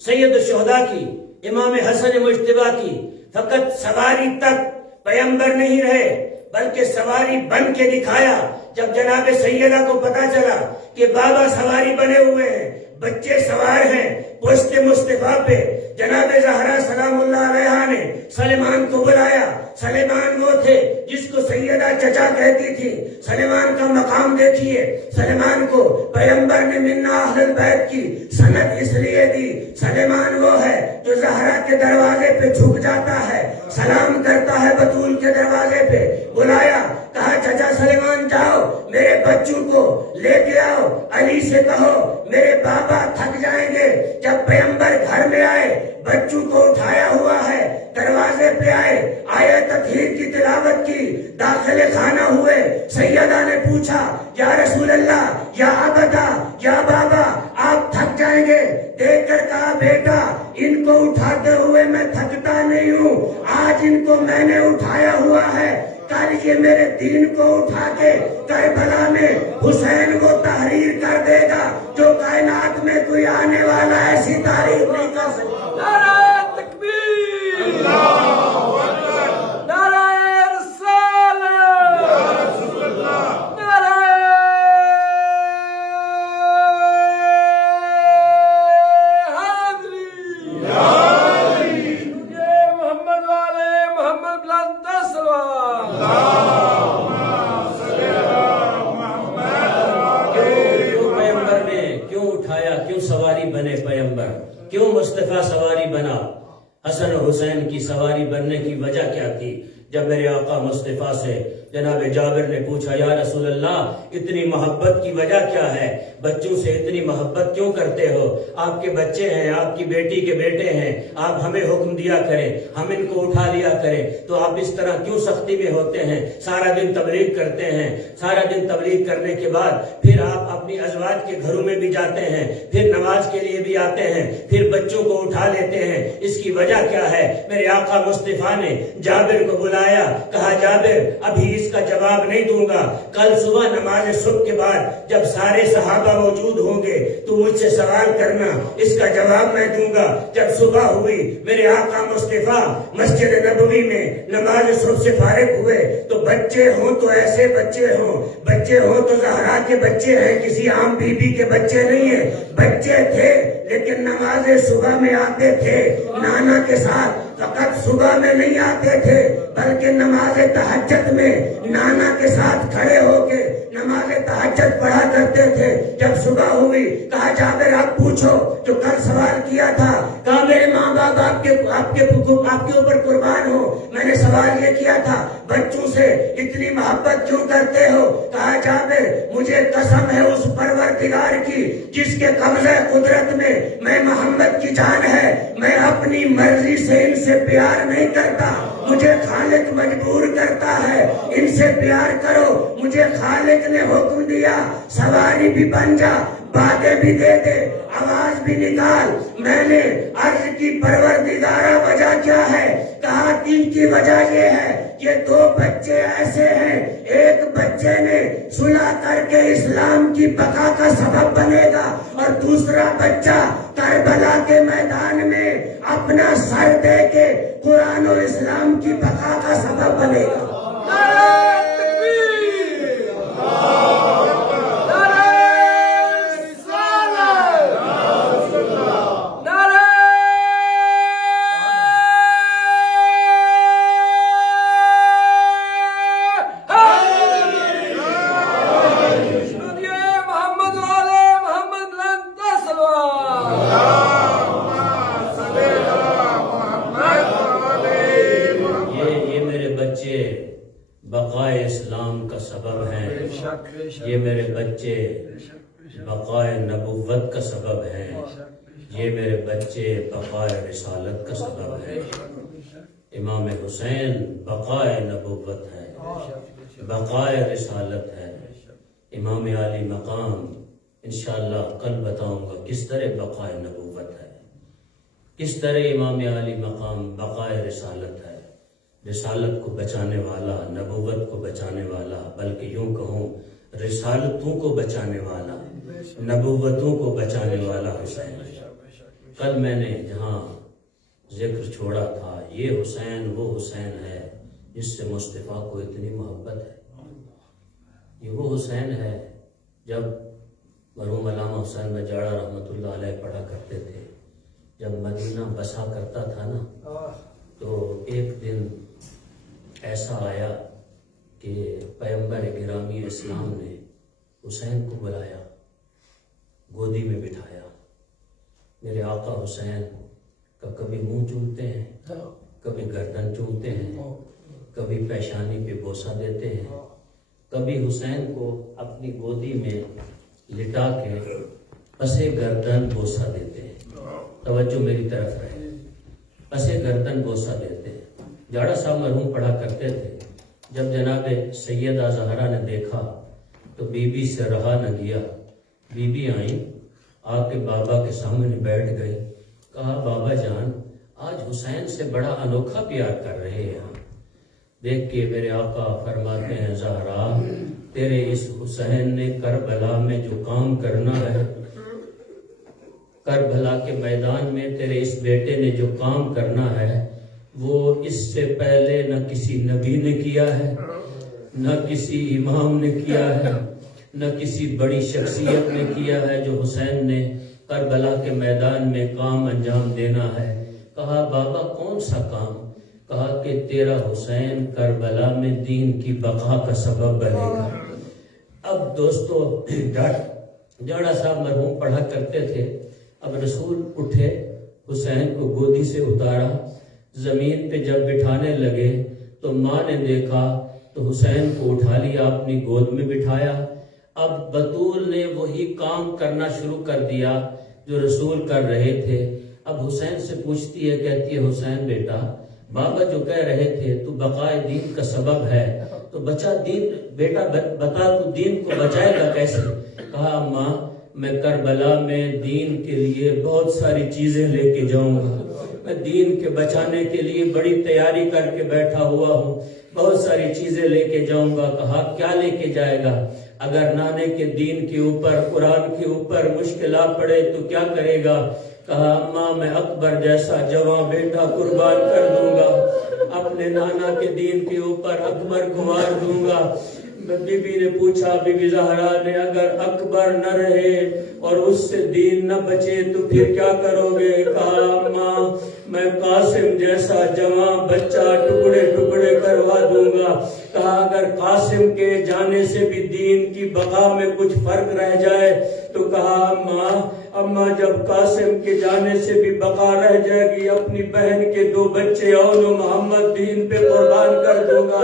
سید الشہداء کی، امام حسن مجتبی کی۔ فقط سواری تک پیغمبر نہیں رہے بلکہ سواری بن کے دکھایا۔ جب جناب سیدہ کو پتا چلا کہ بابا سواری بنے ہوئے ہیں، بچے سوار ہیں پشت مصطفیٰ پہ، جناب زہرا سلام اللہ علیہا نے سلیمان کو بلایا۔ سلیمان وہ تھے جس کو سیدہ چچا کہتی تھی۔ سلیمان کا مقام دیکھیے، سلیمان کو پیغمبر نے بیت کی سند اس لیے دی، سلیمان وہ ہے جو زہرا کے دروازے پہ جھک جاتا ہے، سلام کرتا ہے بطول کے دروازے پہ، بلایا، کہا چچا سلیمان جاؤ میرے بچوں کو لے کے آؤ، علی سے کہو میرے بابا تھک جائیں گے۔ جب پیغمبر گھر میں آئے، بچوں کو اٹھایا ہوا ہے، دروازے پہ آئے، آیت تطہیر کی تلاوت کی، داخل خانہ ہوئے، سیدہ نے پوچھا یا رسول اللہ، یا ابدا، یا بابا آپ تھک جائیں گے؟ دیکھ کر کہا بیٹا ان کو اٹھاتے ہوئے میں تھکتا نہیں ہوں، آج ان کو میں نے اٹھایا ہوا ہے، کل یہ میرے دین کو اٹھا کے کربلا میں حسین کو تحریر کر دے گا جو کائنات میں کوئی آنے والا ایسی تاریخ نہیں کر سکتا۔ نعرہ تکبیر، اللہ اکبر، نعرہ رسالت، یا رسول اللہ، نعرہ حیدری، یا علی، یہ محمد والے محمد بلند صلوات، کیوں پیغمبر نے کیوں اٹھایا، کیوں سواری بنے پیغمبر، کیوں مصطفیٰ سواری بنا؟ حسن و حسین کی سواری بننے کی وجہ کیا تھی؟ جب میرے آقا مصطفیٰ سے جناب جابر نے پوچھا یا رسول اللہ اتنی محبت کی وجہ کیا ہے، بچوں سے اتنی محبت کیوں کرتے ہو؟ آپ کے بچے ہیں، آپ کی بیٹی کے بیٹے ہیں، آپ ہمیں حکم دیا کریں، ہم ان کو اٹھا لیا کریں، تو آپ اس طرح کیوں سختی میں ہوتے ہیں؟ سارا دن تبلیغ کرتے ہیں، سارا دن تبلیغ کرنے کے بعد پھر آپ اپنی ازواج کے گھروں میں بھی جاتے ہیں، پھر نماز کے لیے بھی آتے ہیں، پھر بچوں کو اٹھا لیتے ہیں، اس کی وجہ کیا ہے؟ میرے آقا مصطفیٰ نے جابر کو بلایا، کہا جابر ابھی اس کا جواب نہیں دوں گا، کل صبح نماز صبح کے بعد جب سارے صحابہ موجود ہوں گے تو مجھ سے سوال کرنا، اس کا جواب میں دوں گا۔ جب صبح ہوئی میرے آقا مصطفیٰ مسجد نبوی میں نماز صبح سے فارغ ہوئے تو بچے ہوں تو ایسے بچے ہوں تو زہرا کے بچے ہیں، کسی عام بی بی کے بچے نہیں ہیں، بچے تھے لیکن نماز صبح میں آتے تھے، نانا کے ساتھ فقط صبح میں نہیں آتے تھے بلکہ نماز تہجد میں نانا کے ساتھ کھڑے ہو کے نماز تہجد پڑھا کرتے تھے۔ جب صبح ہوئی کہا جابر آپ پوچھو جو کل سوال کیا تھا، کہا میرے ماں باپ آپ کے اوپر قربان ہو، میں نے سوال یہ کیا تھا بچوں سے اتنی محبت کیوں کرتے ہو؟ کہا جابر مجھے قسم ہے اس پروردگار کی جس کے قبضہ قدرت میں محمد کی جان ہے، میں اپنی مرضی سے ان سے پیار نہیں کرتا، مجھے خالق مجبور کرتا ہے ان سے پیار کرو، مجھے خالق نے حکم دیا سواری بھی بن جا، باتیں بھی دے دے، آواز بھی نکال۔ میں نے عرض کی پروردگارہ وجہ کیا ہے؟ کہا دین کی وجہ یہ ہے کہ دو بچے ایسے ہیں، ایک بچے نے صلح کر کے اسلام کی بقا کا سبب بنے گا اور دوسرا بچہ کربلا کے میدان میں اپنا سر دے کے قرآن و اسلام کی بقا کا سبب بنے گا۔ بقائے اسلام کا سبب ہیں، یہ میرے بچے بقائے نبوت کا سبب ہیں، یہ میرے بچے بقائے رسالت کا سبب ہیں۔ امام حسین بقائے نبوت ہے، بقائے رسالت ہے۔ امام علی مقام انشاءاللہ کل بتاؤں گا کس طرح بقائے نبوت ہے، کس طرح امام علی مقام بقائے رسالت ہے، رسالت کو بچانے والا، نبوت کو بچانے والا، بلکہ یوں کہوں رسالتوں کو بچانے والا، نبوتوں کو بچانے والا حسین۔ کل میں نے جہاں ذکر چھوڑا تھا یہ حسین وہ حسین ہے جس سے مصطفیٰ کو اتنی محبت ہے، یہ وہ حسین ہے۔ جب مرحوم علامہ حسین بجاڑہ رحمۃ اللہ علیہ پڑھا کرتے تھے، جب مدینہ بسا کرتا تھا نا تو ایک دن ایسا آیا کہ پیغمبر گرامی اسلام نے حسین کو بلایا گودی میں بٹھایا. میرے آقا حسین کا کبھی منہ چومتے ہیں, کبھی گردن چومتے ہیں, کبھی پیشانی پہ بوسہ دیتے ہیں, کبھی حسین کو اپنی گودی میں لٹا کے پسے گردن بوسہ دیتے ہیں. توجہ میری طرف رہے, پسے گردن بوسہ دیتے ہیں. جاڑا صاحب مرحوم پڑھا کرتے تھے, جب جناب سیدہ زہرا نے دیکھا تو بی بی سے رہا نہ گیا. بی بی آئیں, آ کے بابا کے سامنے بیٹھ گئی. کہا بابا جان آج حسین سے بڑا انوکھا پیار کر رہے ہیں. دیکھ کے میرے آقا فرماتے ہیں زہرا تیرے اس حسین نے کربلا میں جو کام کرنا ہے, کربلا کے میدان میں تیرے اس بیٹے نے جو کام کرنا ہے وہ اس سے پہلے نہ کسی نبی نے کیا ہے, نہ کسی امام نے کیا ہے, نہ کسی بڑی شخصیت نے کیا ہے جو حسین نے کربلا کے میدان میں کام انجام دینا ہے. کہا بابا کون سا کام؟ کہا کہ تیرا حسین کربلا میں دین کی بقا کا سبب بنے گا. اب دوستو جاڑا صاحب مرحوم پڑھا کرتے تھے. اب رسول اٹھے, حسین کو گودی سے اتارا, زمین پہ جب بٹھانے لگے تو ماں نے دیکھا تو حسین کو اٹھا لیا, اپنی گود میں بٹھایا. اب بطول نے وہی کام کرنا شروع کر دیا جو رسول کر رہے تھے. اب حسین سے پوچھتی ہے, کہتی ہے حسین بیٹا بابا جو کہہ رہے تھے تو بقائے دین کا سبب ہے, تو بچا دین بیٹا بتا تو دین کو بچائے گا کیسے؟ کہا ماں میں کربلا میں دین کے لیے بہت ساری چیزیں لے کے جاؤں گا, میں دین کے بچانے کے لیے بڑی تیاری کر کے بیٹھا ہوا ہوں, بہت ساری چیزیں لے کے جاؤں گا. کہا کیا لے کے جائے گا؟ اگر نانے کے دین کے اوپر قرآن کے اوپر مشکلات پڑے تو کیا کرے گا؟ کہا اماں میں اکبر جیسا جوان بیٹا قربان کر دوں گا, اپنے نانا کے دین کے اوپر اکبر کو مار دوں گا. بی بی نے پوچھا, بی بی زہرا نے, اگر اکبر نہ رہے اور اس سے دین نہ بچے تو پھر کیا کرو گے؟ کہا اماں میں قاسم جیسا جوان بچہ ٹکڑے ٹکڑے کروا دوں گا. کہا اگر قاسم کے جانے سے بھی دین کی بقا میں کچھ فرق رہ جائے تو کہا اماں جب قاسم کے جانے سے بھی بقا رہ جائے گی اپنی بہن کے 2 بچے اون و محمد دین پہ قربان کر دوں گا.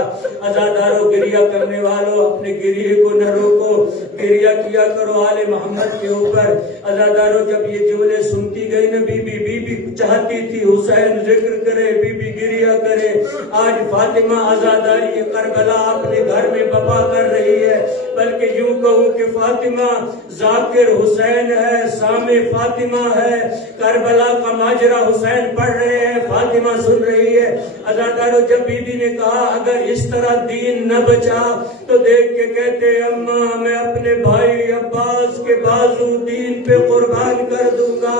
عزادارو گریہ کرنے والوں اپنے گریہ کو نہ روکو, گریہ کیا کرو آل محمد کے اوپر. عزادارو جب یہ جملے سنتی گئی نا بی بی چاہتی تھی حسین ذکر کرے, بی بی گریہ کرے. آج فاطمہ عزاداری کربلا اپنے گھر میں بپا کر رہی ہے, بلکہ یوں کہوں کہ فاطمہ ذاکر حسین ہے, سامع فاطمہ ہے. کربلا کا ماجرا حسین پڑھ رہے ہیں, فاطمہ سن رہی ہے. عزادارو جب بی بی نے کہا اگر اس طرح دین نہ بچا تو دیکھ کے کہتے اماں میں اپنے بھائی عباس کے بازو دین پہ قربان کر دوں گا.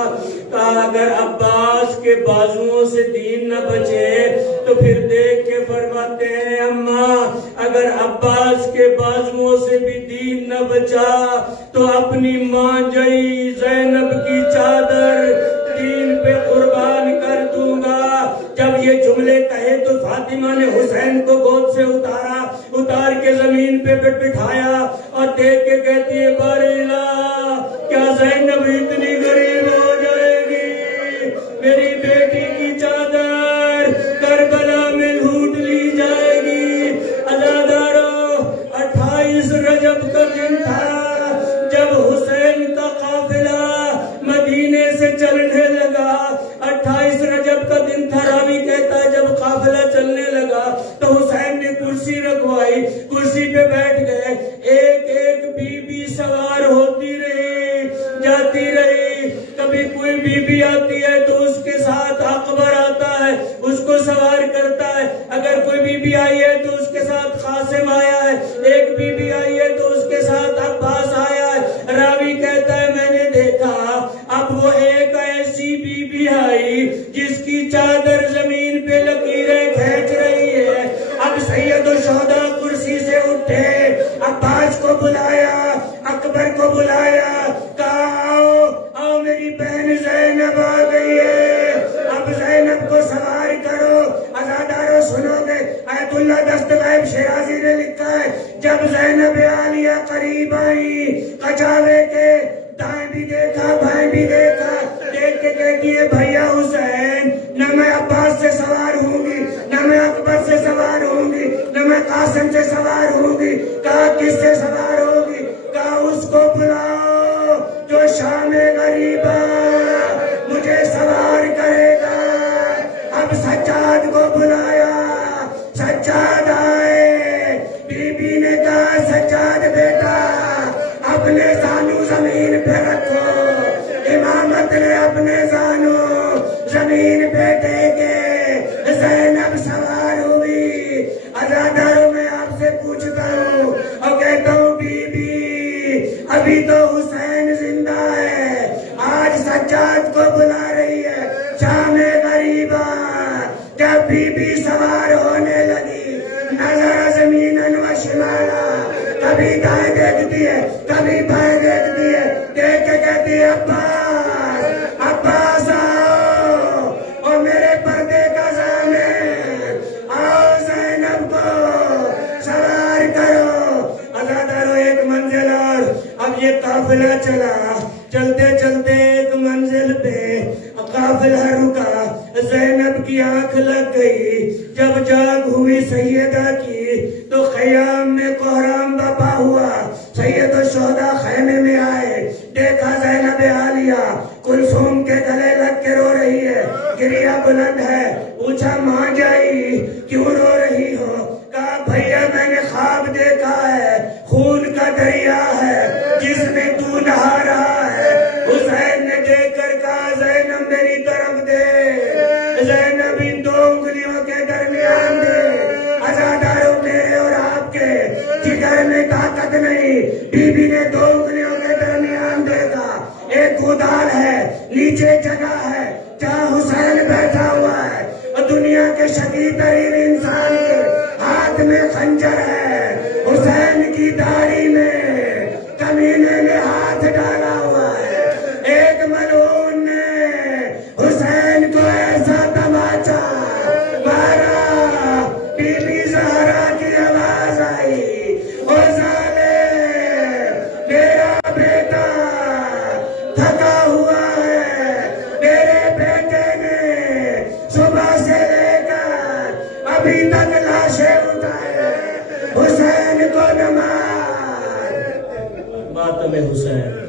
کہا اگر عباس کے بازوؤں سے دین نہ بچے تو پھر دیکھ کے فرماتے ہیں اماں اگر عباس کے بازوؤں سے بھی دین نہ بچا تو اپنی ماں جئی زینب کی چادر دین پہ قربان کر دوں گا. جب یہ جملے کہے تو فاطمہ نے حسین کو گود سے اتار کے زمین پہ بٹھایا اور دیکھ کے کہتی ہے باریلا کیا زینب اتنی غریب ہو جائے گی؟ میری بیٹی کی چادر کربلا میں لوٹ لی جائے گی. عزادارو 28 رجب کا دن تھا جب حسین کا قافلہ مدینے سے چلنے لگا. 28 رجب کا دن تھا. راوی کہتا ہے جب قافلہ چلنے لگا تو حسین نے کرسی رکھوائی, کرسی پہ بیٹھ گئے. ایک ایک بی بی سوار ہوتی رہی, جاتی رہی. کبھی کوئی بی بی آتی ہے تو اس کے ساتھ اکبر آتا ہے, اس کو سوار کرتا ہے. اگر کوئی بی بی آئی ہے تو اس کے ساتھ قاسم آیا ہے, ایک بی بی آئی ہے تو اس کے ساتھ عباس آیا ہے. راوی کہتا ہے میں نے دیکھا اب وہ ایک ایسی بی بی آئی جس کی چادر زمین پہ لکیریں کھینچ رہی ہے. اب سید الشہداء کرسی سے اٹھے, عباس کو بلایا, اکبر کو بلایا, کہا آؤ میری بہن زینب آ گئی ہے, اب زینب کو سوار کرو. عزادارو سنو گے آیت اللہ دستغیب شیرازی نے لکھا ہے جب زینب عالیہ قریب آئی کچاوے کے دائیں بھی دیکھا بھائی بھی دیکھا، دیکھ کے کہتی ہے بھیا حسین نہ میں عباس سے سوار ہوں گی، نہ میں اکبر سے سوار ہوں گی، نہ میں قاسم سے سوار ہوں گی۔ کہا کس سے سوار ہوگی؟ کہا اس کو بلاؤ جو شام غریبہ مجھے سوار کرے گا۔ اب سجاد کو بلایا، سجاد آئے، بی بی نے کہا سجاد بیٹا اپنے زانو زمین پہ رکھو، امامت نے اپنے زانو زمین پہ ٹیکے، زینب سوار ہوئی۔ عزاداروں میں آپ سے پوچھتا ہوں اور کہتا ہوں بی بی ابھی تو حسین زندہ ہے، آج سجاد کو بلا رہی ہے شام غریبہ۔ جب بی بی سوار ہونے لگی نظر زمیناً و شمالا، کبھی دائیں دیکھتی ہے کبھی بائیں دیکھتی ہے، دیکھ کے کہتی ہے عباس عباس آؤ اور میرے پردے کا ضامن آؤ، زینب کو سوار کرو۔ عزادارو ایک منزل اور اب یہ قافلہ چلا، چلتے چلتے ایک منزل پہ قافلہ رکا، زینب کی آنکھ لگ گئی۔ جب جاگ ہوئی سیدہ کی تو خیام میں کوہرام بپا ہوا، سید الشہداء خیمے میں آئے، دیکھا زینب عالیہ کلثوم کے گلے لگ کے رو رہی ہے، گریہ بلند ہے۔ پوچھا ماں جائی کیوں رو رہی ہو؟ کہا بھیا میں نے خواب دیکھا ہے، خون کا دریا ہے جس میں تو نہا رہا ہے۔ حسین نے دیکھ کر کہا زینب میری طرف دے، زینب ان دو انگلیوں کے درمیان دے۔ عزاداروں میرے اور آپ کے جگر میں طاقت نہیں، بی بی نے دو انگلیوں کے درمیان دیکھا، ایک گودال ہے نیچے جگہ ہے جہاں حسین بیٹھا ہوا ہے، اور دنیا کے شقی ترین انسان کے ہاتھ میں خنجر ہے، حسین کی داڑھی میں کمینے نے ہاتھ ڈالا ہوا ہے۔ ایک ملعون نے حسین کو ایسا تماچا مارا، بی بی زہرا کی آواز آئی او ظالم میرا بیٹا تھکا ہوا ہے، میرے بیٹے نے صبح سے لے کر ابھی تک لاشیں اٹھائے، حسین کو نہ مار۔ ماتم حسین